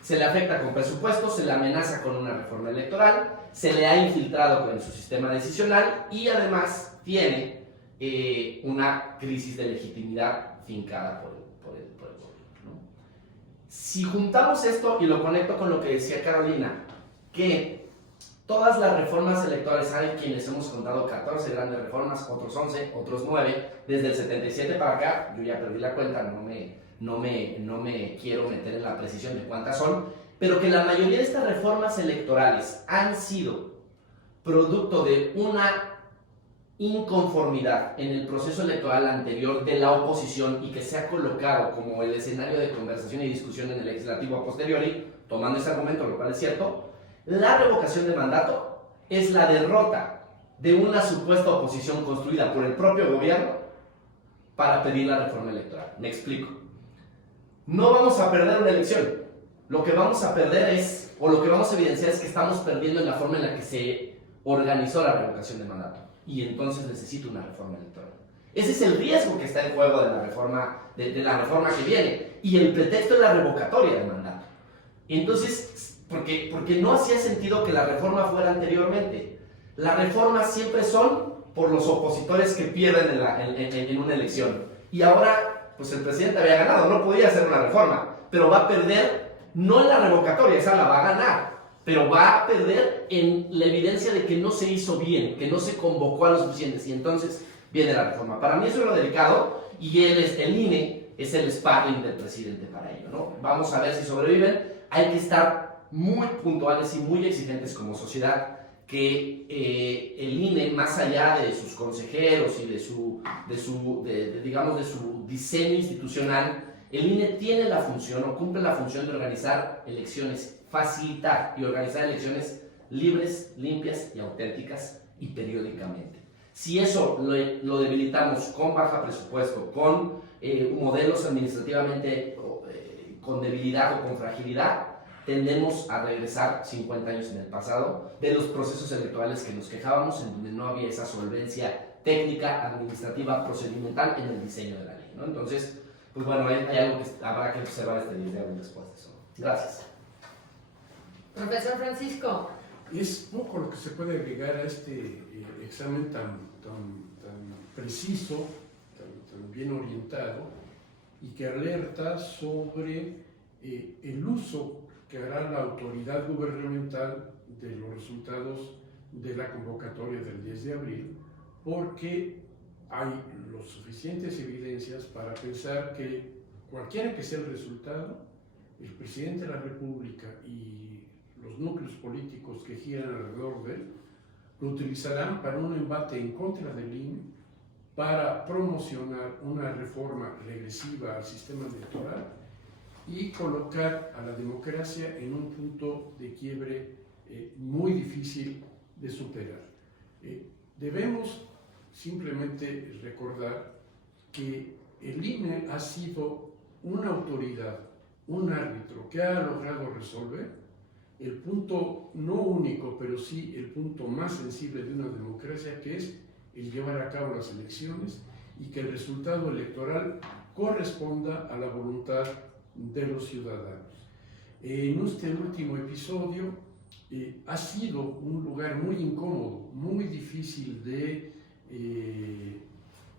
Se le afecta con presupuesto, se le amenaza con una reforma electoral, se le ha infiltrado con su sistema decisional y además tiene una crisis de legitimidad fincada por el gobierno, ¿no? Si juntamos esto y lo conecto con lo que decía Carolina, que todas las reformas electorales, hay quienes hemos contado 14 grandes reformas, otros 11, otros 9, desde el 77 para acá, yo ya perdí la cuenta, no me quiero meter en la precisión de cuántas son, pero que la mayoría de estas reformas electorales han sido producto de una inconformidad en el proceso electoral anterior de la oposición y que se ha colocado como el escenario de conversación y discusión en el legislativo a posteriori, tomando ese argumento, lo cual es cierto. La revocación de mandato es la derrota de una supuesta oposición construida por el propio gobierno para pedir la reforma electoral. Me explico. No vamos a perder una elección. Lo que vamos a perder es, o lo que vamos a evidenciar es que estamos perdiendo en la forma en la que se organizó la revocación de mandato. Y entonces necesito una reforma electoral. Ese es el riesgo que está en juego de la reforma, de la reforma que viene. Y el pretexto es la revocatoria de mandato. Entonces, porque no hacía sentido que la reforma fuera anteriormente. Las reformas siempre son por los opositores que pierden en una elección. Y ahora, pues el presidente había ganado, no podía hacer una reforma, pero va a perder, no en la revocatoria, esa la va a ganar, pero va a perder en la evidencia de que no se hizo bien, que no se convocó a los suficientes, y entonces viene la reforma. Para mí eso es lo delicado, y el INE es el sparring del presidente para ello, ¿no? Vamos a ver si sobreviven. Hay que estar muy puntuales y muy exigentes como sociedad, que el INE, más allá de sus consejeros y de su diseño institucional, el INE tiene la función o cumple la función de organizar elecciones, facilitar y organizar elecciones libres, limpias y auténticas y periódicamente. Si eso lo debilitamos con baja presupuesto, con modelos administrativamente con debilidad o con fragilidad, tendemos a regresar 50 años en el pasado de los procesos electorales que nos quejábamos, en donde no había esa solvencia técnica, administrativa, procedimental en el diseño de la ley, ¿no? Entonces, pues bueno, hay algo que habrá que observar este 10 de abril después de eso. Gracias. Profesor Francisco. Es poco lo que se puede agregar a este examen tan preciso, tan bien orientado, y que alerta sobre el uso que hará la autoridad gubernamental de los resultados de la convocatoria del 10 de abril, porque hay las suficientes evidencias para pensar que cualquiera que sea el resultado, el presidente de la República y los núcleos políticos que giran alrededor de él lo utilizarán para un embate en contra del INE, para promocionar una reforma regresiva al sistema electoral y colocar a la democracia en un punto de quiebre muy difícil de superar. Debemos simplemente recordar que el INE ha sido una autoridad, un árbitro que ha logrado resolver el punto no único, pero sí el punto más sensible de una democracia, que es el llevar a cabo las elecciones y que el resultado electoral corresponda a la voluntad de los ciudadanos. En este último episodio ha sido un lugar muy incómodo, muy difícil de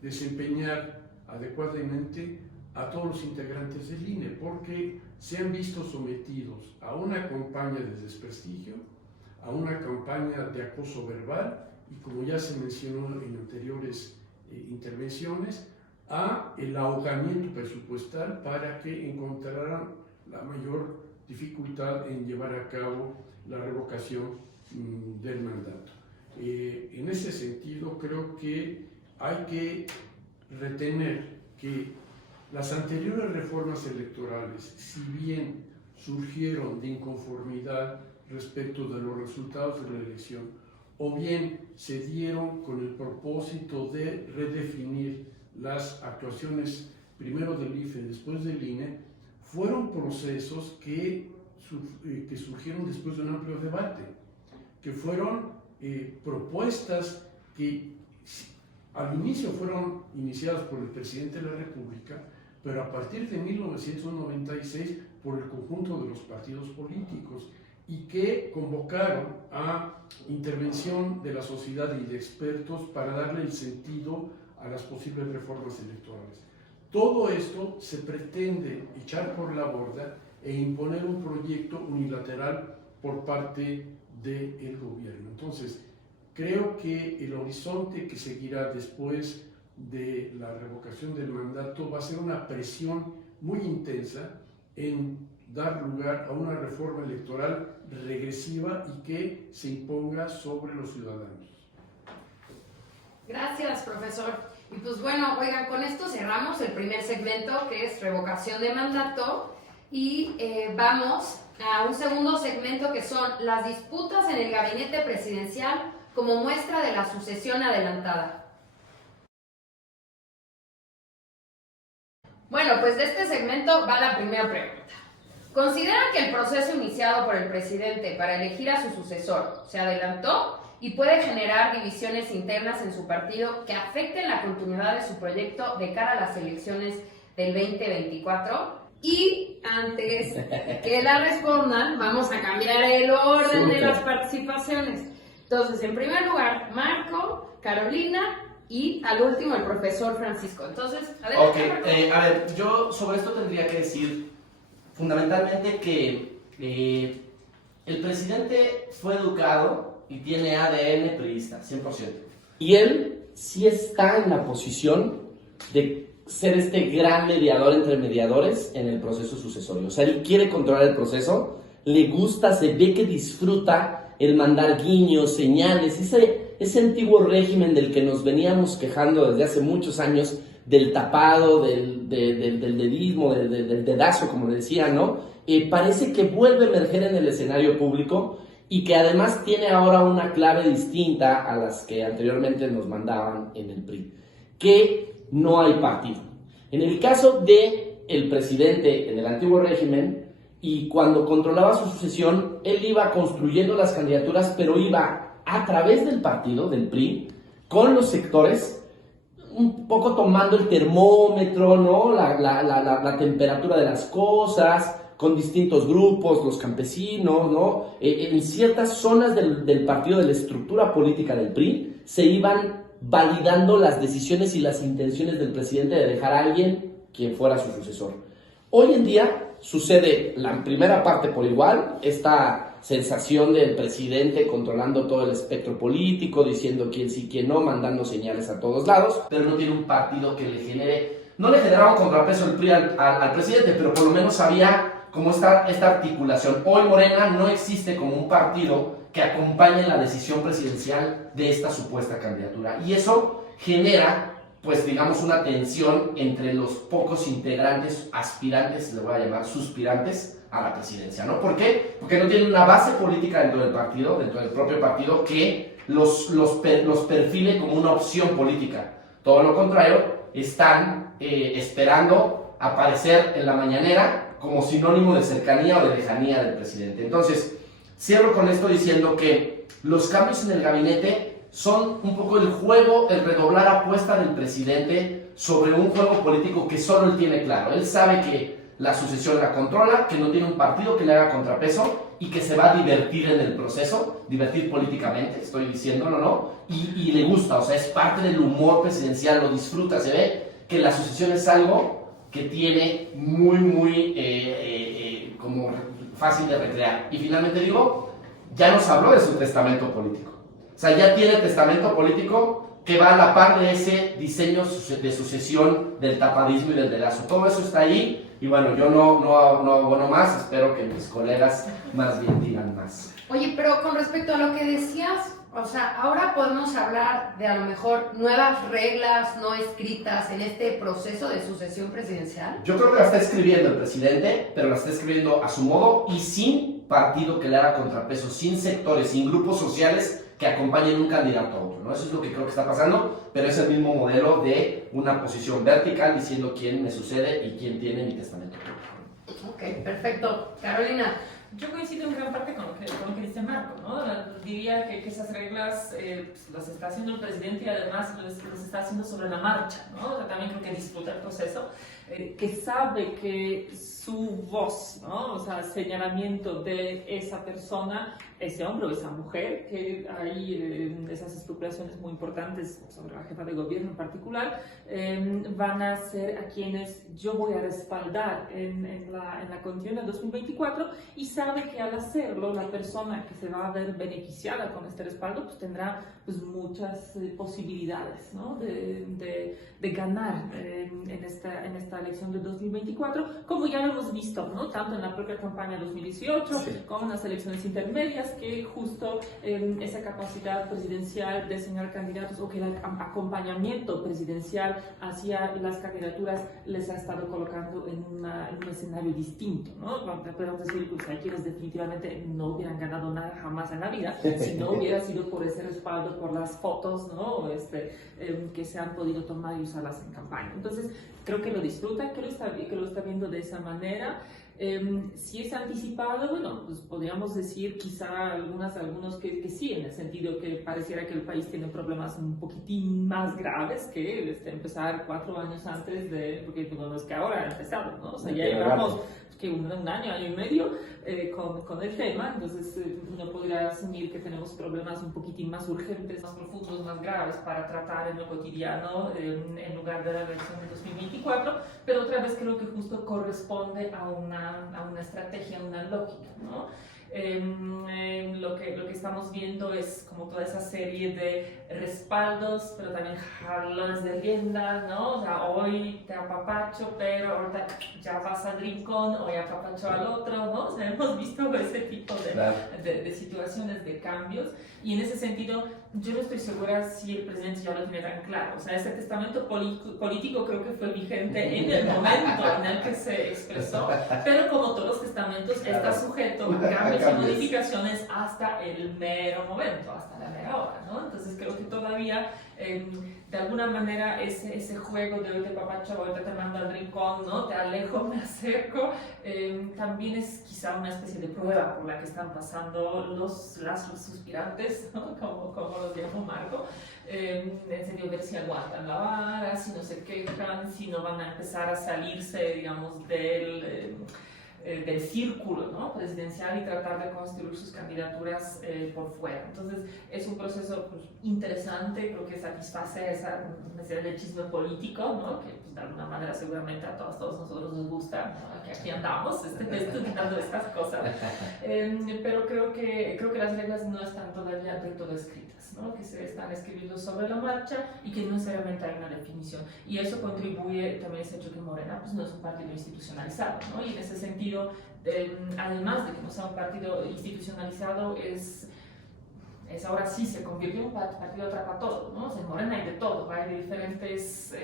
desempeñar adecuadamente a todos los integrantes del INE, porque se han visto sometidos a una campaña de desprestigio, a una campaña de acoso verbal y, como ya se mencionó en anteriores intervenciones, a el ahogamiento presupuestal para que encontraran la mayor dificultad en llevar a cabo la revocación del mandato. En ese sentido, creo que hay que retener que las anteriores reformas electorales, si bien surgieron de inconformidad respecto de los resultados de la elección, o bien se dieron con el propósito de redefinir las actuaciones primero del IFE, después del INE, fueron procesos que surgieron después de un amplio debate, que fueron propuestas que al inicio fueron iniciadas por el presidente de la República, pero a partir de 1996 por el conjunto de los partidos políticos, y que convocaron a intervención de la sociedad y de expertos para darle el sentido a las posibles reformas electorales. Todo esto se pretende echar por la borda e imponer un proyecto unilateral por parte del gobierno. Entonces, creo que el horizonte que seguirá después de la revocación del mandato va a ser una presión muy intensa en dar lugar a una reforma electoral regresiva y que se imponga sobre los ciudadanos. Gracias, profesor. Y pues bueno, oigan, con esto cerramos el primer segmento, que es revocación de mandato, y vamos a un segundo segmento, que son las disputas en el gabinete presidencial como muestra de la sucesión adelantada. Bueno, pues de este segmento va la primera pregunta. ¿Consideran que el proceso iniciado por el presidente para elegir a su sucesor se adelantó y puede generar divisiones internas en su partido que afecten la continuidad de su proyecto de cara a las elecciones del 2024? Y antes que la respondan, vamos a cambiar el orden de las participaciones. Entonces, en primer lugar, Marco, Carolina y al último el profesor Francisco. Entonces, adelante. Ok, a ver, yo sobre esto tendría que decir fundamentalmente que el presidente fue educado y tiene ADN priista, 100%. Y él sí está en la posición de ser este gran mediador entre mediadores en el proceso sucesorio. O sea, él quiere controlar el proceso, le gusta, se ve que disfruta el mandar guiños, señales, ese antiguo régimen del que nos veníamos quejando desde hace muchos años, del tapado, del dedismo, del dedazo, como le decía, ¿no? Parece que vuelve a emerger en el escenario público y que además tiene ahora una clave distinta a las que anteriormente nos mandaban en el PRI, que no hay partido. En el caso del presidente en el antiguo régimen, y cuando controlaba su sucesión, él iba construyendo las candidaturas, pero iba a través del partido, del PRI, con los sectores, un poco tomando el termómetro, ¿no? La temperatura de las cosas, con distintos grupos, los campesinos, ¿no? En ciertas zonas del partido, de la estructura política del PRI, se iban validando las decisiones y las intenciones del presidente de dejar a alguien quien fuera su sucesor. Hoy en día sucede la primera parte por igual, esta sensación del presidente controlando todo el espectro político, diciendo quién sí, quién no, mandando señales a todos lados, pero no tiene un partido que le genere, no le generaba un contrapeso el PRI al presidente, pero por lo menos había como esta articulación. Hoy Morena no existe como un partido que acompañe la decisión presidencial de esta supuesta candidatura, y eso genera, pues digamos, una tensión entre los pocos integrantes, aspirantes, le voy a llamar suspirantes, a la presidencia, ¿no? ¿Por qué? Porque no tienen una base política dentro del partido, dentro del propio partido, que los perfile como una opción política. Todo lo contrario, están esperando aparecer en la mañanera como sinónimo de cercanía o de lejanía del presidente. Entonces, cierro con esto diciendo que los cambios en el gabinete son un poco el juego, el redoblar apuesta del presidente sobre un juego político que solo él tiene claro. Él sabe que la sucesión la controla, que no tiene un partido que le haga contrapeso y que se va a divertir en el proceso, divertir políticamente, estoy diciéndolo, ¿no? Y le gusta, o sea, es parte del humor presidencial, lo disfruta, se ve que la sucesión es algo que tiene muy como fácil de recrear. Y finalmente digo, ya nos habló de su testamento político. O sea, ya tiene testamento político que va a la par de ese diseño de sucesión del tapadismo y del dedazo. Todo eso está ahí. Y bueno, yo no abono más, espero que mis colegas más bien digan más. Oye, pero con respecto a lo que decías, o sea, ahora podemos hablar de a lo mejor nuevas reglas no escritas en este proceso de sucesión presidencial. Yo creo que la está escribiendo el presidente, pero la está escribiendo a su modo y sin partido que le haga contrapeso, sin sectores, sin grupos sociales que acompañen un candidato a otro, ¿no? Eso es lo que creo que está pasando, pero es el mismo modelo de una posición vertical diciendo quién me sucede y quién tiene mi testamento. Ok, perfecto. Carolina. Yo coincido en gran parte con lo que dice Marco, ¿no? Diría que esas reglas pues, las está haciendo el presidente y además los está haciendo sobre la marcha, ¿no? O sea, también creo que disfruta el proceso, que sabe que su voz, ¿no? O sea, señalamiento de esa persona, ese hombre o esa mujer, que hay esas especulaciones muy importantes sobre la jefa de gobierno en particular, van a ser a quienes yo voy a respaldar en la contienda 2024 y sabe que al hacerlo la persona que se va a ver beneficiada con este respaldo pues tendrá pues muchas posibilidades, ¿no? de ganar en esta elección de 2024, como ya lo hemos visto, ¿no? Tanto en la propia campaña 2018 sí, como en las elecciones intermedias, que justo esa capacidad presidencial de señalar candidatos o que el acompañamiento presidencial hacia las candidaturas les ha estado colocando en un escenario distinto, ¿no? Podemos decir que pues, hay quienes definitivamente no hubieran ganado nada jamás en la vida si no hubiera sido por ese respaldo, por las fotos, ¿no? Que se han podido tomar y usarlas en campaña. Entonces, creo que lo disfruta, que lo está viendo de esa manera. Si es anticipado, bueno, pues podríamos decir quizá algunos que sí, en el sentido que pareciera que el país tiene problemas un poquitín más graves que empezar 4 años antes de, porque bueno, es que ahora ha empezado, ¿no? O sea, ya llevamos que un año y medio con el tema, entonces uno podría asumir que tenemos problemas un poquitín más urgentes, más profundos, más graves para tratar en lo cotidiano en lugar de la elección de 2024, pero otra vez creo que justo corresponde a una estrategia, a una lógica, ¿no? Lo que estamos viendo es como toda esa serie de respaldos, pero también jalones de rienda, ¿no? O sea, hoy te apapacho, pero ahorita ya vas al rincón, hoy apapacho al otro, ¿no? O sea, hemos visto ese tipo de situaciones, de cambios, y en ese sentido yo no estoy segura si el presidente ya lo tiene tan claro. O sea, ese testamento político creo que fue vigente en el momento en el que se expresó, pero como todos los testamentos está sujeto a cambios y modificaciones hasta el mero momento, hasta la mera hora, ¿no? Entonces creo que todavía de alguna manera ese juego de hoy te papacho, hoy te mando al rincón, ¿no? Te alejo, me acerco, también es quizá una especie de prueba por la que están pasando los suspirantes, ¿no? como los llamo Marco, en serio ver si aguantan la vara, si no se quejan, si no van a empezar a salirse, digamos, del círculo, ¿no? presidencial y tratar de construir sus candidaturas por fuera. Entonces es un proceso pues, interesante, creo que satisface esa necesidad de chisme político, ¿no? que pues, de alguna manera seguramente a todos nosotros nos gusta, ¿no? que aquí andamos estudiando estas cosas, pero creo que las reglas no están todavía del todo escritas, ¿no? que se están escribiendo sobre la marcha y que no necesariamente hay una definición, y eso contribuye también a ese hecho que Morena pues, no es un partido institucionalizado, ¿no? y en ese sentido, además de que no sea un partido institucionalizado, es ahora sí se convirtió en un partido atrapatodo, ¿no? O sea, en Morena hay de todo, hay de diferentes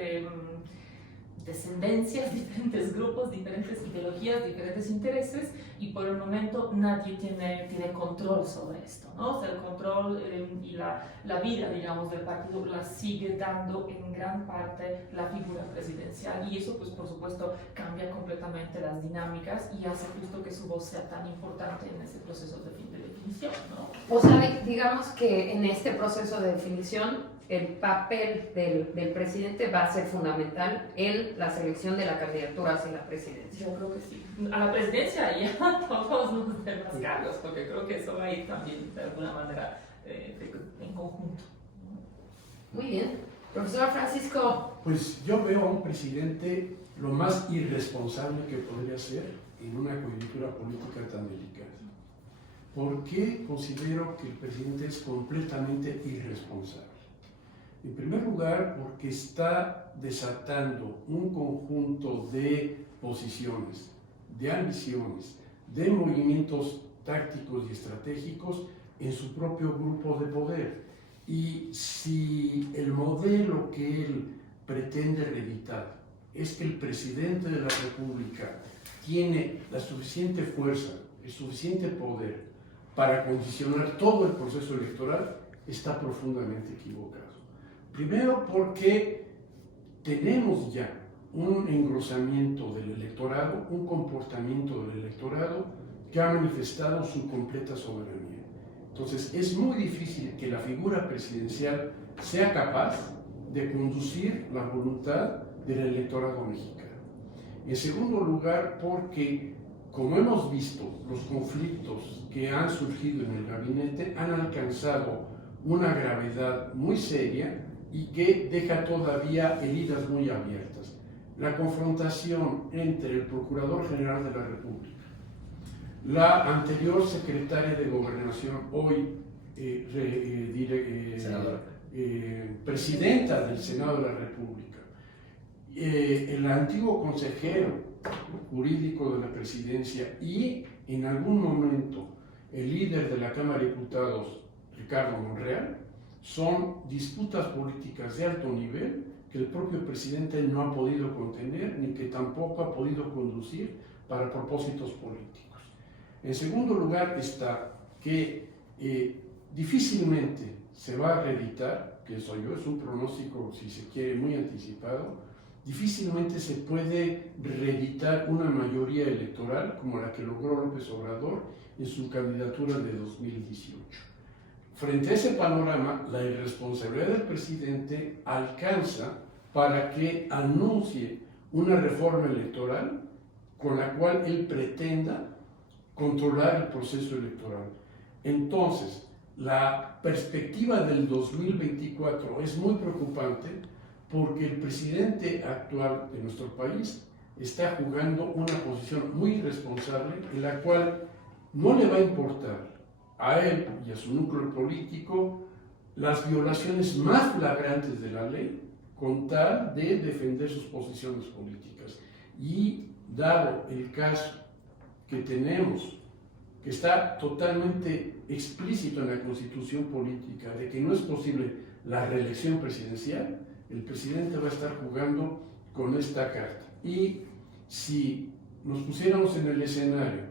descendencias, diferentes grupos, diferentes ideologías, diferentes intereses, y por el momento nadie tiene control sobre esto, ¿no? O sea, el control y la vida, digamos, del partido la sigue dando en gran parte la figura presidencial, y eso, pues, por supuesto, cambia completamente las dinámicas y hace justo que su voz sea tan importante en ese proceso de fin de elección. definición, ¿no? O sea, digamos que en este proceso de definición el papel del presidente va a ser fundamental en la selección de la candidatura hacia la presidencia. Yo creo que sí. A la presidencia y a todos los demás cargos, porque creo que eso va a ir también de alguna manera en conjunto. Muy bien. Profesor Francisco. Pues yo veo a un presidente lo más irresponsable que podría ser en una coyuntura política tan delicada. ¿Por qué considero que el presidente es completamente irresponsable? En primer lugar, porque está desatando un conjunto de posiciones, de ambiciones, de movimientos tácticos y estratégicos en su propio grupo de poder. Y si el modelo que él pretende reeditar es que el presidente de la República tiene la suficiente fuerza, el suficiente poder para condicionar todo el proceso electoral, está profundamente equivocado. Primero porque tenemos ya un engrosamiento del electorado, un comportamiento del electorado que ha manifestado su completa soberanía. Entonces es muy difícil que la figura presidencial sea capaz de conducir la voluntad del electorado mexicano. En segundo lugar, porque, como hemos visto, los conflictos que han surgido en el gabinete han alcanzado una gravedad muy seria y que deja todavía heridas muy abiertas. La confrontación entre el Procurador General de la República, la anterior secretaria de Gobernación, hoy presidenta del Senado de la República, el antiguo consejero jurídico de la presidencia y en algún momento el líder de la Cámara de Diputados, Ricardo Monreal, son disputas políticas de alto nivel que el propio presidente no ha podido contener ni que tampoco ha podido conducir para propósitos políticos. En segundo lugar está que difícilmente se va a reeditar, pienso yo, es un pronóstico, si se quiere, muy anticipado, difícilmente se puede reeditar una mayoría electoral como la que logró López Obrador en su candidatura de 2018. Frente a ese panorama, la irresponsabilidad del presidente alcanza para que anuncie una reforma electoral con la cual él pretenda controlar el proceso electoral. Entonces, la perspectiva del 2024 es muy preocupante porque el presidente actual de nuestro país está jugando una posición muy irresponsable en la cual no le va a importar a él y a su núcleo político las violaciones más flagrantes de la ley con tal de defender sus posiciones políticas. Y dado el caso que tenemos, que está totalmente explícito en la Constitución política de que no es posible la reelección presidencial, el presidente va a estar jugando con esta carta. Y si nos pusiéramos en el escenario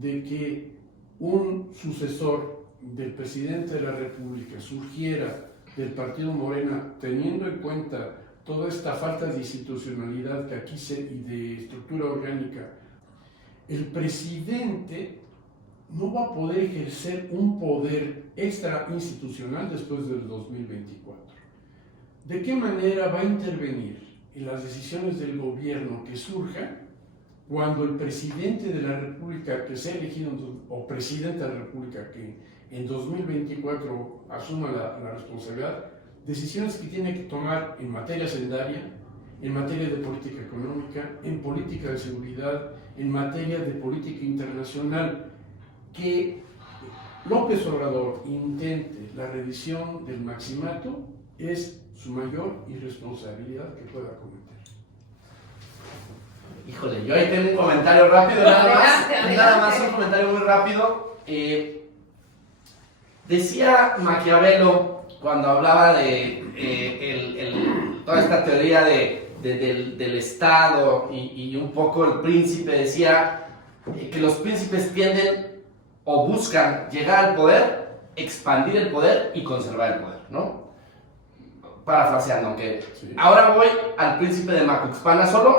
de que un sucesor del presidente de la República surgiera del partido Morena, teniendo en cuenta toda esta falta de institucionalidad que aquí y de estructura orgánica, el presidente no va a poder ejercer un poder extra institucional después del 2024. ¿De qué manera va a intervenir en las decisiones del gobierno que surjan cuando el presidente de la República que sea elegido, o presidente de la República que en 2024 asuma la responsabilidad, decisiones que tiene que tomar en materia sendaria, en materia de política económica, en política de seguridad, en materia de política internacional, que López Obrador intente la revisión del maximato es su mayor irresponsabilidad que pueda cometer. Híjole, yo ahí tengo un comentario rápido, nada más un comentario muy rápido. Decía Maquiavelo cuando hablaba de toda esta teoría del Estado y un poco el príncipe, decía que los príncipes tienden o buscan llegar al poder, expandir el poder y conservar el poder, ¿no? Parafraseando, aunque sí. Ahora voy al príncipe de Macuxpana solo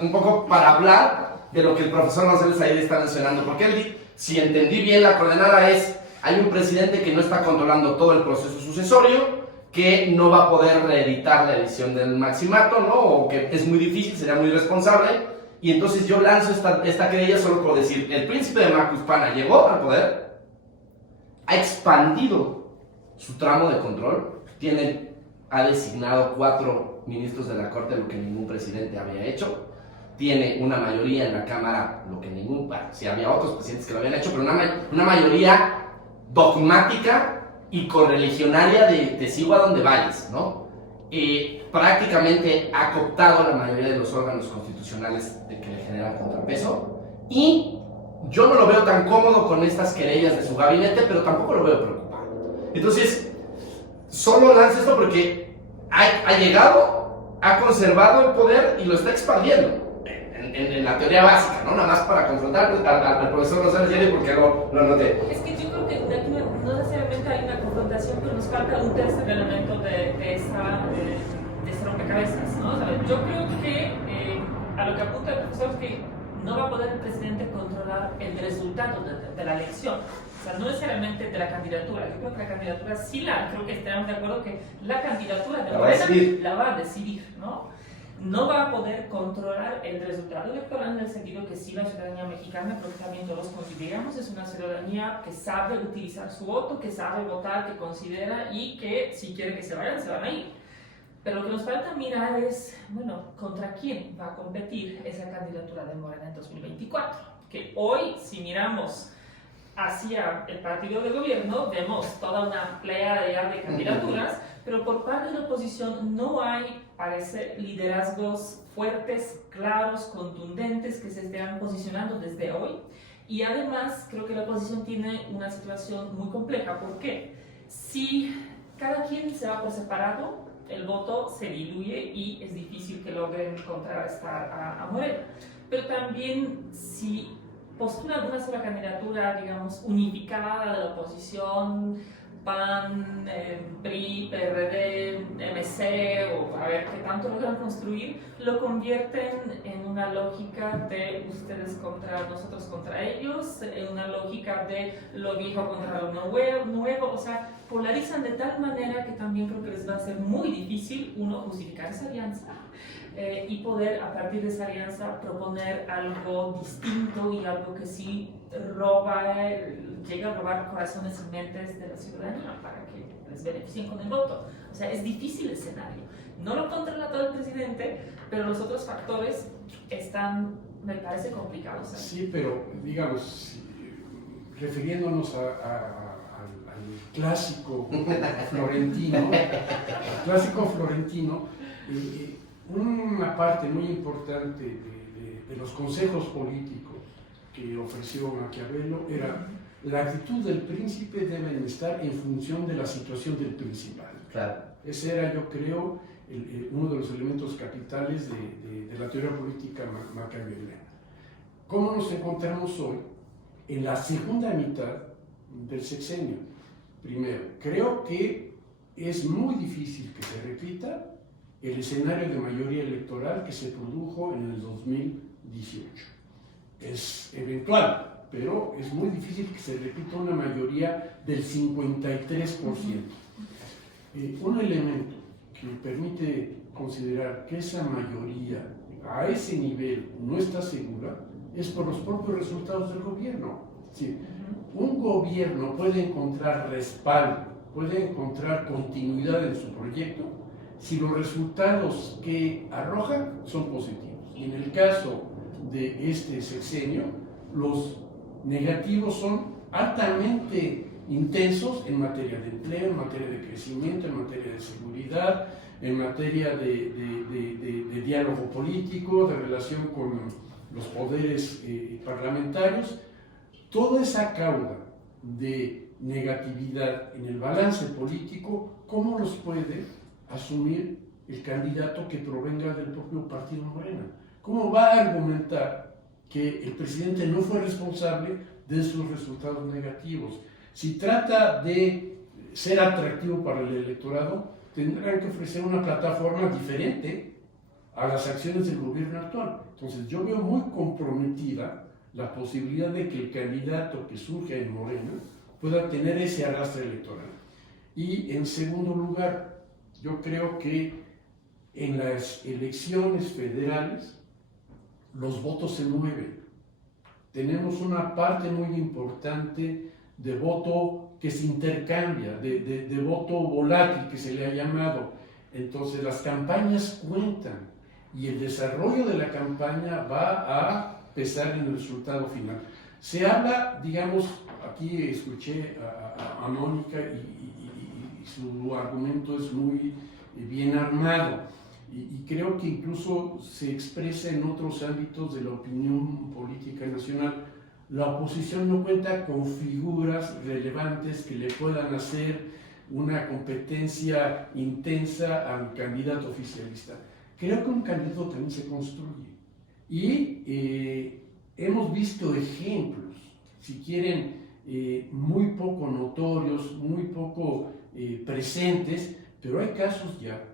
un poco para hablar de lo que el profesor González Zayed está mencionando, porque él, si entendí bien, la coordenada es hay un presidente que no está controlando todo el proceso sucesorio, que no va a poder reeditar la edición del Maximato, ¿no? O que es muy difícil, sería muy irresponsable. Y entonces yo lanzo esta querella solo por decir, el príncipe de Macuspana llegó al poder, ha expandido su tramo de control, ha designado 4 ministros de la Corte, lo que ningún presidente había hecho, tiene una mayoría en la Cámara, lo que sí había otros presidentes que lo habían hecho, pero una mayoría dogmática y correligionaria de te sigo a donde vayas, ¿no? Prácticamente ha cooptado la mayoría de los órganos constitucionales de que le generan contrapeso, y yo no lo veo tan cómodo con estas querellas de su gabinete, pero tampoco lo veo preocupado. Entonces, solo lanzo esto porque ha llegado, ha conservado el poder y lo está expandiendo. En la teoría básica, ¿no? Nada más para confrontar al profesor Rosales Yeri, porque lo anoté. Es que yo creo que aquí no necesariamente hay una confrontación, pero nos falta un tercer elemento de ese rompecabezas, ¿no? O sea, yo creo que a lo que apunta el profesor es que no va a poder el presidente controlar el resultado de la elección. O sea, no necesariamente de la candidatura. Yo creo que la candidatura creo que estaremos de acuerdo que la candidatura de Morena la va a decidir, ¿no? No va a poder controlar el resultado electoral en el sentido que sí la ciudadanía mexicana, creo que también todos consideramos, es una ciudadanía que sabe utilizar su voto, que sabe votar, que considera y que si quiere que se vayan, se van a ir. Pero lo que nos falta mirar es, bueno, ¿contra quién va a competir esa candidatura de Morena en 2024? Que hoy, si miramos hacia el partido de gobierno, vemos toda una playa de candidaturas, pero por parte de la oposición no hay, parece, liderazgos fuertes, claros, contundentes que se estén posicionando desde hoy. Y además creo que la oposición tiene una situación muy compleja. ¿Por qué? Si cada quien se va por separado, el voto se diluye y es difícil que logren contrarrestar a Morena. Pero también si postulan una sola candidatura, digamos, unificada de la oposición, PAN, PRI, PRD, MC, o a ver qué tanto logran construir, lo convierten en una lógica de ustedes contra nosotros contra ellos, en una lógica de lo viejo contra lo nuevo, o sea, polarizan de tal manera que también creo que les va a ser muy difícil, uno, justificar esa alianza, y poder a partir de esa alianza proponer algo distinto y algo que sí llega a robar corazones y mentes de la ciudadanía para que les beneficien con el voto. O sea, es difícil el escenario. No lo controla todo el presidente, pero los otros factores están, me parece, complicados. Sí, pero digamos, refiriéndonos al clásico florentino, una parte muy importante de los consejos políticos que ofreció Maquiavelo era la actitud del príncipe debe estar en función de la situación del principal. Claro. Ese era, yo creo, uno de los elementos capitales de la teoría política maquiaveliana. ¿Cómo nos encontramos hoy? En la segunda mitad del sexenio. Primero, creo que es muy difícil que se repita el escenario de mayoría electoral que se produjo en el 2018. Es eventual, pero es muy difícil que se repita una mayoría del 53%. Un elemento que permite considerar que esa mayoría a ese nivel no está segura es por los propios resultados del gobierno. Sí, un gobierno puede encontrar respaldo, puede encontrar continuidad en su proyecto si los resultados que arrojan son positivos. Y en el caso de este sexenio, los negativos son altamente intensos en materia de empleo, en materia de crecimiento, en materia de seguridad, en materia de diálogo político, de relación con los poderes parlamentarios. Toda esa cauda de negatividad en el balance político, ¿cómo los puede asumir el candidato que provenga del propio partido Morena? ¿Cómo va a argumentar que el presidente no fue responsable de sus resultados negativos? Si trata de ser atractivo para el electorado, tendrán que ofrecer una plataforma diferente a las acciones del gobierno actual. Entonces yo veo muy comprometida la posibilidad de que el candidato que surge en Morena pueda tener ese arrastre electoral. Y en segundo lugar, yo creo que en las elecciones federales los votos se mueven. Tenemos una parte muy importante de voto que se intercambia, de voto volátil que se le ha llamado. Entonces las campañas cuentan y el desarrollo de la campaña va a pesar en el resultado final. Se habla, digamos, aquí escuché a Mónica y su argumento es muy bien armado y creo que incluso se expresa en otros ámbitos de la opinión política nacional. La oposición no cuenta con figuras relevantes que le puedan hacer una competencia intensa al candidato oficialista. Creo que un candidato también se construye y hemos visto ejemplos, si quieren, muy poco notorios, muy poco presentes, pero hay casos ya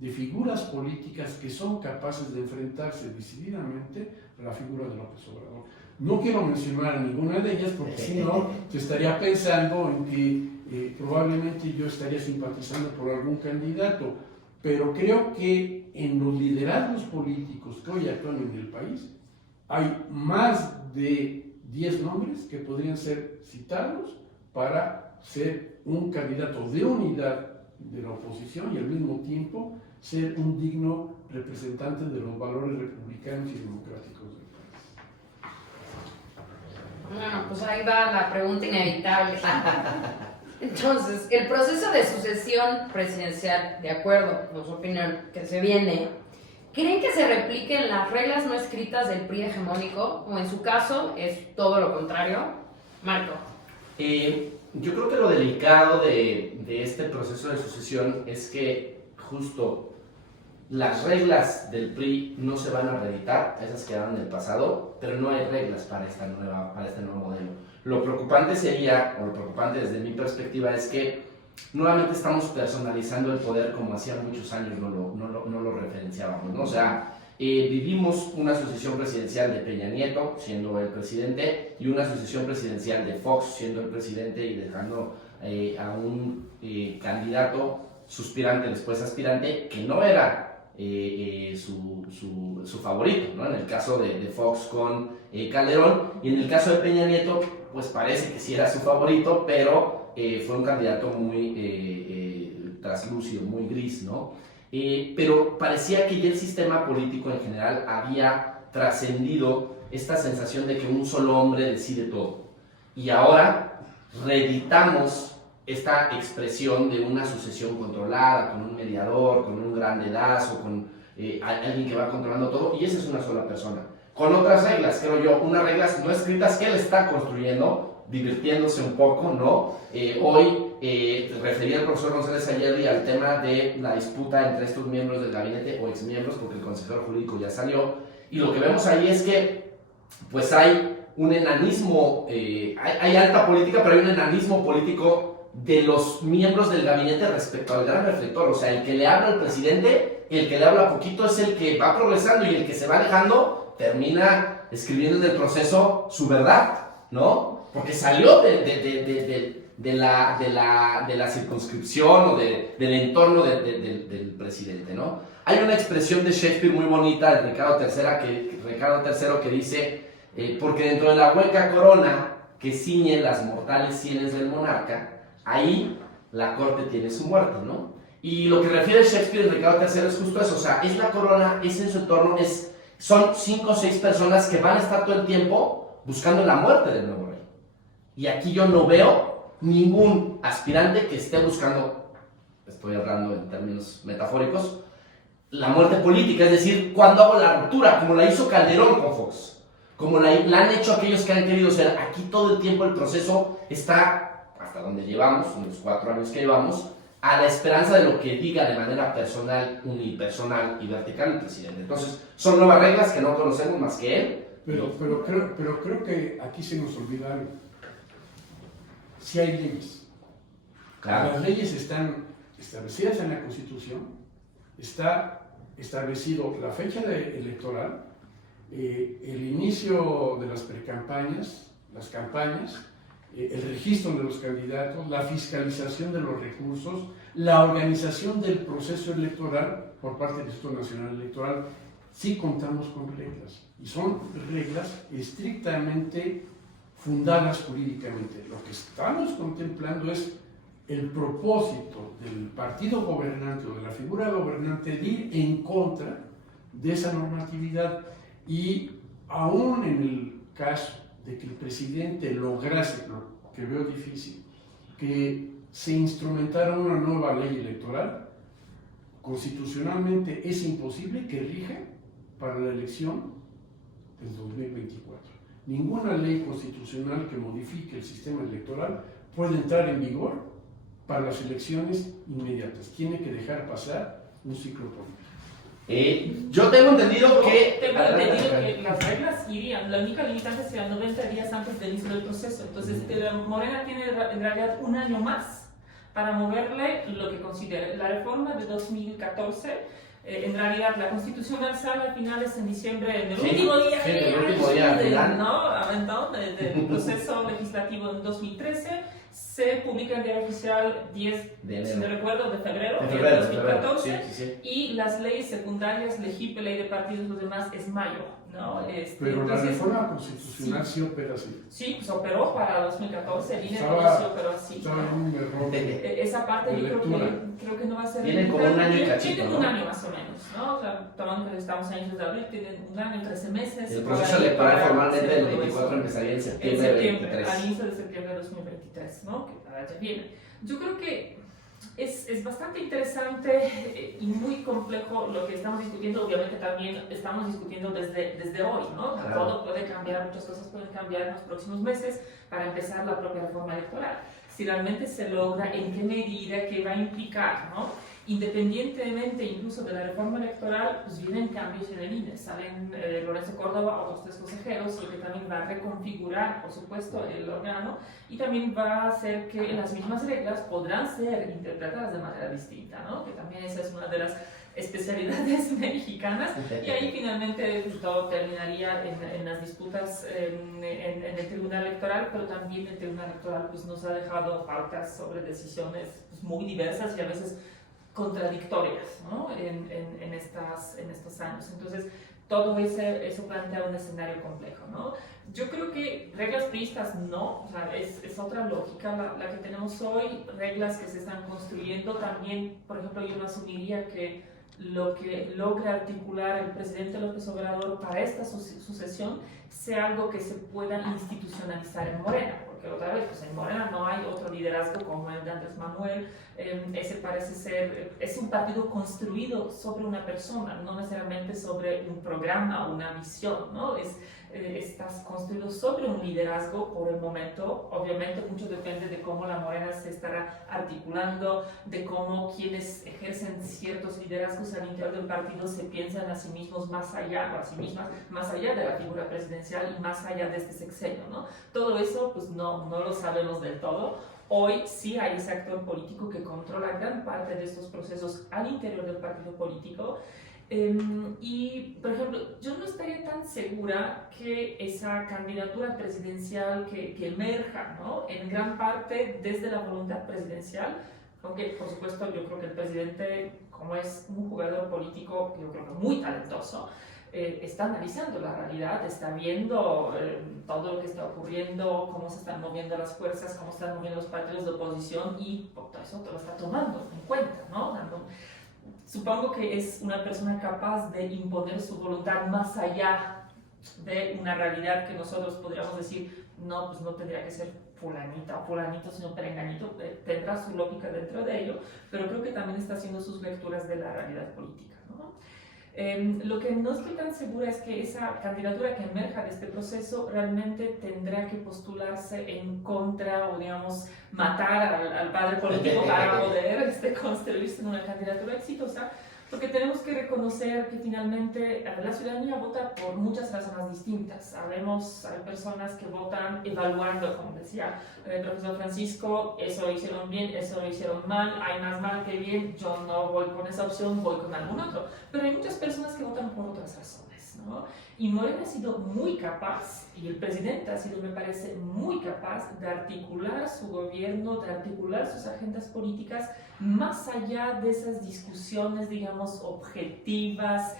de figuras políticas que son capaces de enfrentarse decididamente a la figura de López Obrador. No quiero mencionar a ninguna de ellas porque si no, se estaría pensando en que probablemente yo estaría simpatizando por algún candidato, pero creo que en los liderazgos políticos que hoy actúan en el país hay más de 10 nombres que podrían ser citados para ser un candidato de unidad de la oposición y al mismo tiempo ser un digno representante de los valores republicanos y democráticos del país. Bueno, pues ahí va la pregunta inevitable. Entonces, el proceso de sucesión presidencial, de acuerdo con su opinión, que se viene, ¿creen que se repliquen las reglas no escritas del PRI hegemónico? ¿O en su caso es todo lo contrario? Marco. Yo creo que lo delicado de este proceso de sucesión es que justo las reglas del PRI no se van a reeditar, esas quedaron en el pasado, pero no hay reglas para este nuevo modelo. Lo preocupante sería, o lo preocupante desde mi perspectiva, es que nuevamente estamos personalizando el poder como hacía muchos años no lo referenciábamos, ¿no? O sea, vivimos una sucesión presidencial de Peña Nieto, siendo el presidente, y una sucesión presidencial de Fox, siendo el presidente y dejando a un candidato suspirante, después aspirante, que no era su favorito, ¿no? En el caso de Fox con Calderón, y en el caso de Peña Nieto, pues parece que sí era su favorito, pero fue un candidato muy traslúcido, muy gris, ¿no? Pero parecía que ya el sistema político en general había trascendido esta sensación de que un solo hombre decide todo. Y ahora reeditamos esta expresión de una sucesión controlada, con un mediador, con un gran dedazo, con alguien que va controlando todo, y esa es una sola persona. Con otras reglas, creo yo, unas reglas no escritas que él está construyendo, divirtiéndose un poco, ¿no? Hoy refería el profesor González Ayerdi al tema de la disputa entre estos miembros del gabinete o exmiembros, porque el consejero jurídico ya salió, y lo que vemos ahí es que pues hay un enanismo, hay alta política, pero hay un enanismo político de los miembros del gabinete respecto al gran reflector. O sea, el que le habla al presidente, el que le habla poquito es el que va progresando, y el que se va alejando termina escribiendo en el proceso su verdad, ¿no? Porque salió de la circunscripción o del entorno del presidente, ¿no? Hay una expresión de Shakespeare muy bonita de Ricardo III que dice, porque dentro de la hueca corona que ciñe las mortales sienes del monarca, ahí la corte tiene su muerte, ¿no? Y lo que refiere Shakespeare en Ricardo III es justo eso, o sea, es la corona, es en su entorno, son 5 o 6 personas que van a estar todo el tiempo buscando la muerte del nuevo rey. Y aquí yo no veo ningún aspirante que esté buscando, estoy hablando en términos metafóricos, la muerte política, es decir, cuando hago la ruptura, como la hizo Calderón con Fox, como la han hecho aquellos que han querido ser. Aquí todo el tiempo el proceso está, hasta donde llevamos, en los 4 años que llevamos, a la esperanza de lo que diga de manera personal, unipersonal y vertical el presidente. Entonces, son nuevas reglas que no conocemos más que él. Pero creo que aquí se nos olvida algo. Sí hay leyes. Claro. Las leyes están establecidas en la Constitución, está establecido la fecha electoral, el inicio de las precampañas, las campañas, el registro de los candidatos, la fiscalización de los recursos, la organización del proceso electoral por parte del Instituto Nacional Electoral. Sí contamos con reglas, y son reglas estrictamente fundadas jurídicamente. Lo que estamos contemplando es el propósito del partido gobernante o de la figura gobernante de ir en contra de esa normatividad, y aún en el caso de que el presidente lograse, que veo difícil, que se instrumentara una nueva ley electoral, constitucionalmente es imposible que rija para la elección del 2024. Ninguna ley constitucional que modifique el sistema electoral puede entrar en vigor para las elecciones inmediatas. Tiene que dejar pasar un ciclo político. Yo tengo entendido que... que las reglas irían, la única limitante sería 90 días antes del inicio del proceso. Entonces, Morena tiene en realidad un año más para moverle lo que considere. La reforma de 2014, en realidad la Constitución sale al final es en diciembre, en el último día, del proceso legislativo en 2013. Se publica en el diario oficial 10, si no recuerdo, de febrero de 2014, y las leyes secundarias, LEGIP, ley de partidos y los demás, es mayo, ¿no? Pero entonces, la reforma constitucional sí opera así. Sí, pues operó para 2014, el INE sí operó así. Estaba en un error. Esa parte yo creo que no va a ser... Tienen como un año y cachito, Tienen ¿no? un año más o menos, ¿no? O sea, tomando que estamos a inicios de abril, tienen un año, 13 meses. El proceso electoral formalmente el 24 empezaría en septiembre de 2023. Al inicio de septiembre de 2023, ¿no? Que ahora ya viene. Yo creo que es bastante interesante y muy complejo lo que estamos discutiendo. Obviamente también estamos discutiendo desde hoy, ¿no? Claro. Todo puede cambiar, muchas cosas pueden cambiar en los próximos meses para empezar la propia reforma electoral. Si realmente se logra, en qué medida, qué va a implicar, ¿no? Independientemente incluso de la reforma electoral, pues vienen cambios en el INE. Salen Lorenzo Córdoba, otros 3 consejeros, lo que también va a reconfigurar, por supuesto, el órgano, y también va a hacer que las mismas reglas podrán ser interpretadas de manera distinta, ¿no? Que también esa es una de las especialidades mexicanas, y ahí finalmente todo terminaría en las disputas en el Tribunal Electoral, pero también el Tribunal Electoral pues, nos ha dejado pautas sobre decisiones pues, muy diversas y a veces contradictorias, ¿no? en estos años. Entonces, todo eso plantea un escenario complejo, ¿no? Yo creo que reglas priistas no, o sea, es otra lógica la que tenemos hoy, reglas que se están construyendo también. Por ejemplo, yo no asumiría que lo que logra articular el presidente López Obrador para esta sucesión sea algo que se pueda institucionalizar en Morena, porque otra vez, pues en Morena no hay otro liderazgo como el de Andrés Manuel. Ese parece ser, es un partido construido sobre una persona, no necesariamente sobre un programa o una visión, ¿no? Estás construido sobre un liderazgo por el momento. Obviamente mucho depende de cómo la Morena se estará articulando, de cómo quienes ejercen ciertos liderazgos al interior del partido se piensan a sí mismos más allá, o a sí mismas más allá de la figura presidencial y más allá de este sexenio, ¿no? Todo eso pues no lo sabemos del todo. Hoy sí hay ese actor político que controla gran parte de estos procesos al interior del partido político. Y, por ejemplo, yo no estaría tan segura que esa candidatura presidencial que emerja, ¿no? En gran parte desde la voluntad presidencial, aunque, por supuesto, yo creo que el presidente, como es un jugador político, yo creo que muy talentoso, está analizando la realidad, está viendo todo lo que está ocurriendo, cómo se están moviendo las fuerzas, cómo se están moviendo los partidos de oposición, y todo eso lo está tomando en cuenta, ¿no? Supongo que es una persona capaz de imponer su voluntad más allá de una realidad que nosotros podríamos decir, no, pues no tendría que ser fulanita o fulanito, sino perenganito. Tendrá su lógica dentro de ello, pero creo que también está haciendo sus lecturas de la realidad política, ¿no? Lo que no estoy tan segura es que esa candidatura que emerja de este proceso realmente tendrá que postularse en contra o, digamos, matar al padre político para poder construirse en una candidatura exitosa, porque tenemos que reconocer que finalmente la ciudadanía vota por muchas razones distintas. Hay personas que votan evaluando, como decía el profesor Francisco, eso lo hicieron bien, eso lo hicieron mal, hay más mal que bien, yo no voy con esa opción, voy con algún otro. Pero hay muchas personas que votan por otras razones. políticas, ¿no? Y Morena ha sido muy capaz, y el presidente ha sido, me parece, muy capaz de articular su gobierno, de articular sus agendas políticas más allá de esas discusiones, digamos, objetivas,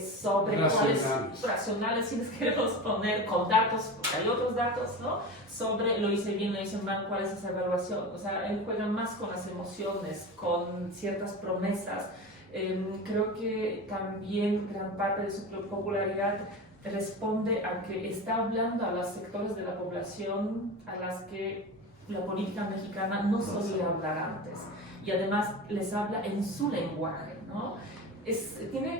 sobre racionales, si les queremos poner con datos, porque hay otros datos, ¿no? Sobre lo hice bien, lo hice mal, cuál es esa evaluación. O sea, él juega más con las emociones, con ciertas promesas. Creo que también gran parte de su popularidad responde a que está hablando a los sectores de la población a las que la política mexicana no solía hablar antes. Y además les habla en su lenguaje, ¿no?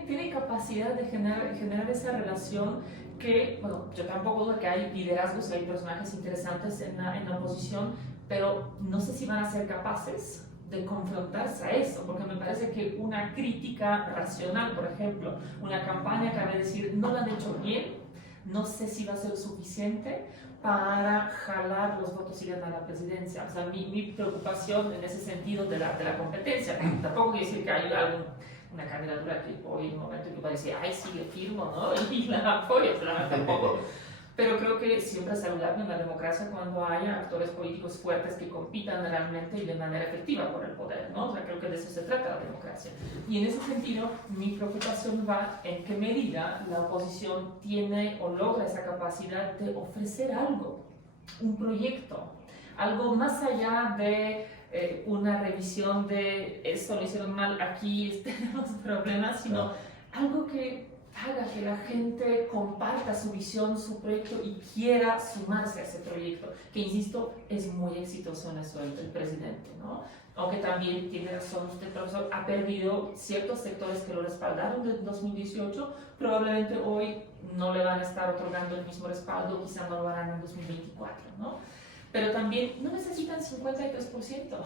Tiene capacidad de generar esa relación que, bueno, yo tampoco dudo que hay liderazgos, hay personajes interesantes en la oposición, pero no sé si van a ser capaces de confrontarse a eso, porque me parece que una crítica racional, por ejemplo, una campaña que va a decir no lo han hecho bien, no sé si va a ser suficiente para jalar los votos y ganar la presidencia. O sea, mi preocupación en ese sentido de la competencia, tampoco quiere decir que hay una candidatura que hoy en un momento que va a decir, ay, sí, le firmo, ¿no? Y la apoyo, tampoco. Pero creo que siempre es saludable en la democracia cuando haya actores políticos fuertes que compitan realmente y de manera efectiva por el poder, ¿no? O sea, creo que de eso se trata la democracia. Y en ese sentido, mi preocupación va en qué medida la oposición tiene o logra esa capacidad de ofrecer algo, un proyecto, algo más allá de una revisión de esto lo hicieron mal, aquí tenemos problemas, sino algo que haga que la gente comparta su visión, su proyecto y quiera sumarse a ese proyecto, que insisto, es muy exitoso en eso el presidente, ¿no? Aunque también tiene razón usted, profesor, ha perdido ciertos sectores que lo respaldaron en 2018, probablemente hoy no le van a estar otorgando el mismo respaldo, quizá no lo harán en 2024, ¿no? Pero también no necesitan 53%.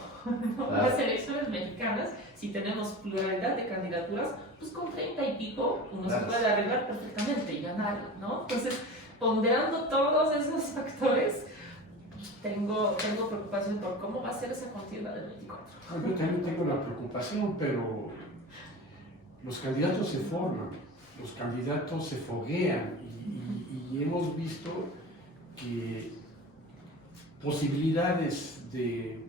¿No? Claro. Las elecciones mexicanas, si tenemos pluralidad de candidaturas, pues con 30 y pico uno se puede arreglar perfectamente y ganar, ¿no? Entonces, ponderando todos esos factores, tengo preocupación por cómo va a ser esa contienda del 24. Yo también tengo la preocupación, pero los candidatos se forman, los candidatos se foguean y hemos visto que posibilidades de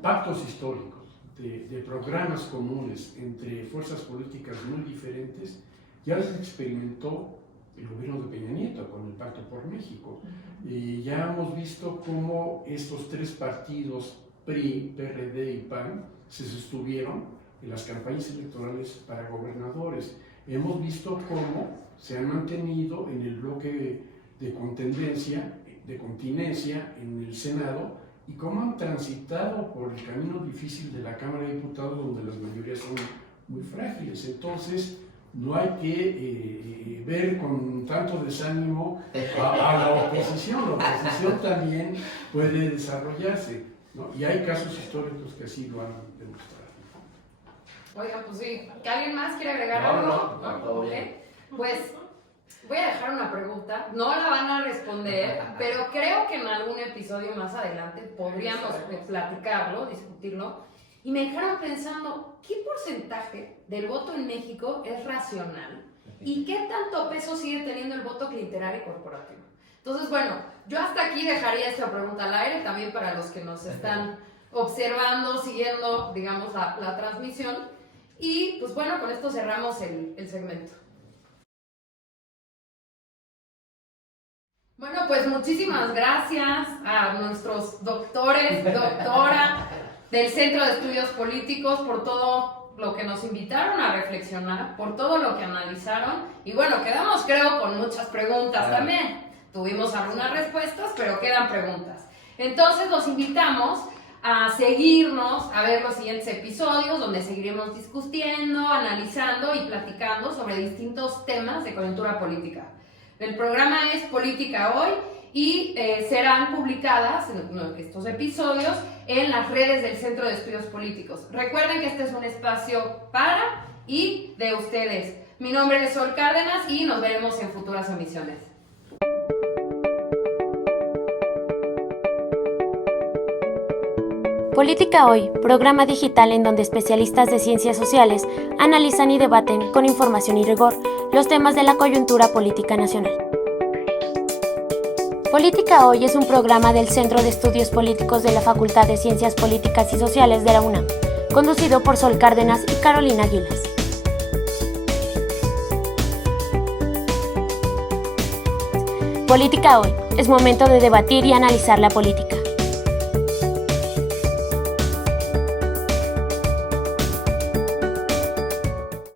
pactos históricos, de programas comunes entre fuerzas políticas muy diferentes, ya las experimentó el gobierno de Peña Nieto con el Pacto por México. Ya hemos visto cómo estos tres partidos, PRI, PRD y PAN, se sostuvieron en las campañas electorales para gobernadores. Hemos visto cómo se han mantenido en el bloque de contendencia, de continencia en el Senado y cómo han transitado por el camino difícil de la Cámara de Diputados donde las mayorías son muy frágiles. Entonces no hay que ver con tanto desánimo a la oposición. La oposición también puede desarrollarse, ¿no? Y hay casos históricos que así lo han demostrado. Oigan, pues sí, ¿que alguien más quiere agregar algo? No, todo bien. Pues voy a dejar una pregunta, no la van a responder, pero creo que en algún episodio más adelante podríamos platicarlo, discutirlo, y me dejaron pensando, ¿qué porcentaje del voto en México es racional? ¿Y qué tanto peso sigue teniendo el voto clientelar y corporativo? Entonces, bueno, yo hasta aquí dejaría esta pregunta al aire, también para los que nos están observando, siguiendo, digamos, la transmisión, y pues bueno, con esto cerramos el segmento. Bueno, pues muchísimas gracias a nuestros doctores, doctora del Centro de Estudios Políticos por todo lo que nos invitaron a reflexionar, por todo lo que analizaron y bueno, quedamos creo con muchas preguntas también. Tuvimos algunas respuestas, pero quedan preguntas. Entonces los invitamos a seguirnos, a ver los siguientes episodios donde seguiremos discutiendo, analizando y platicando sobre distintos temas de coyuntura política. El programa es Política Hoy y serán publicadas estos episodios en las redes del Centro de Estudios Políticos. Recuerden que este es un espacio para y de ustedes. Mi nombre es Sol Cárdenas y nos veremos en futuras emisiones. Política Hoy, programa digital en donde especialistas de ciencias sociales analizan y debaten con información y rigor los temas de la coyuntura política nacional. Política Hoy es un programa del Centro de Estudios Políticos de la Facultad de Ciencias Políticas y Sociales de la UNAM, conducido por Sol Cárdenas y Carolina Gilas. Política Hoy, es momento de debatir y analizar la política.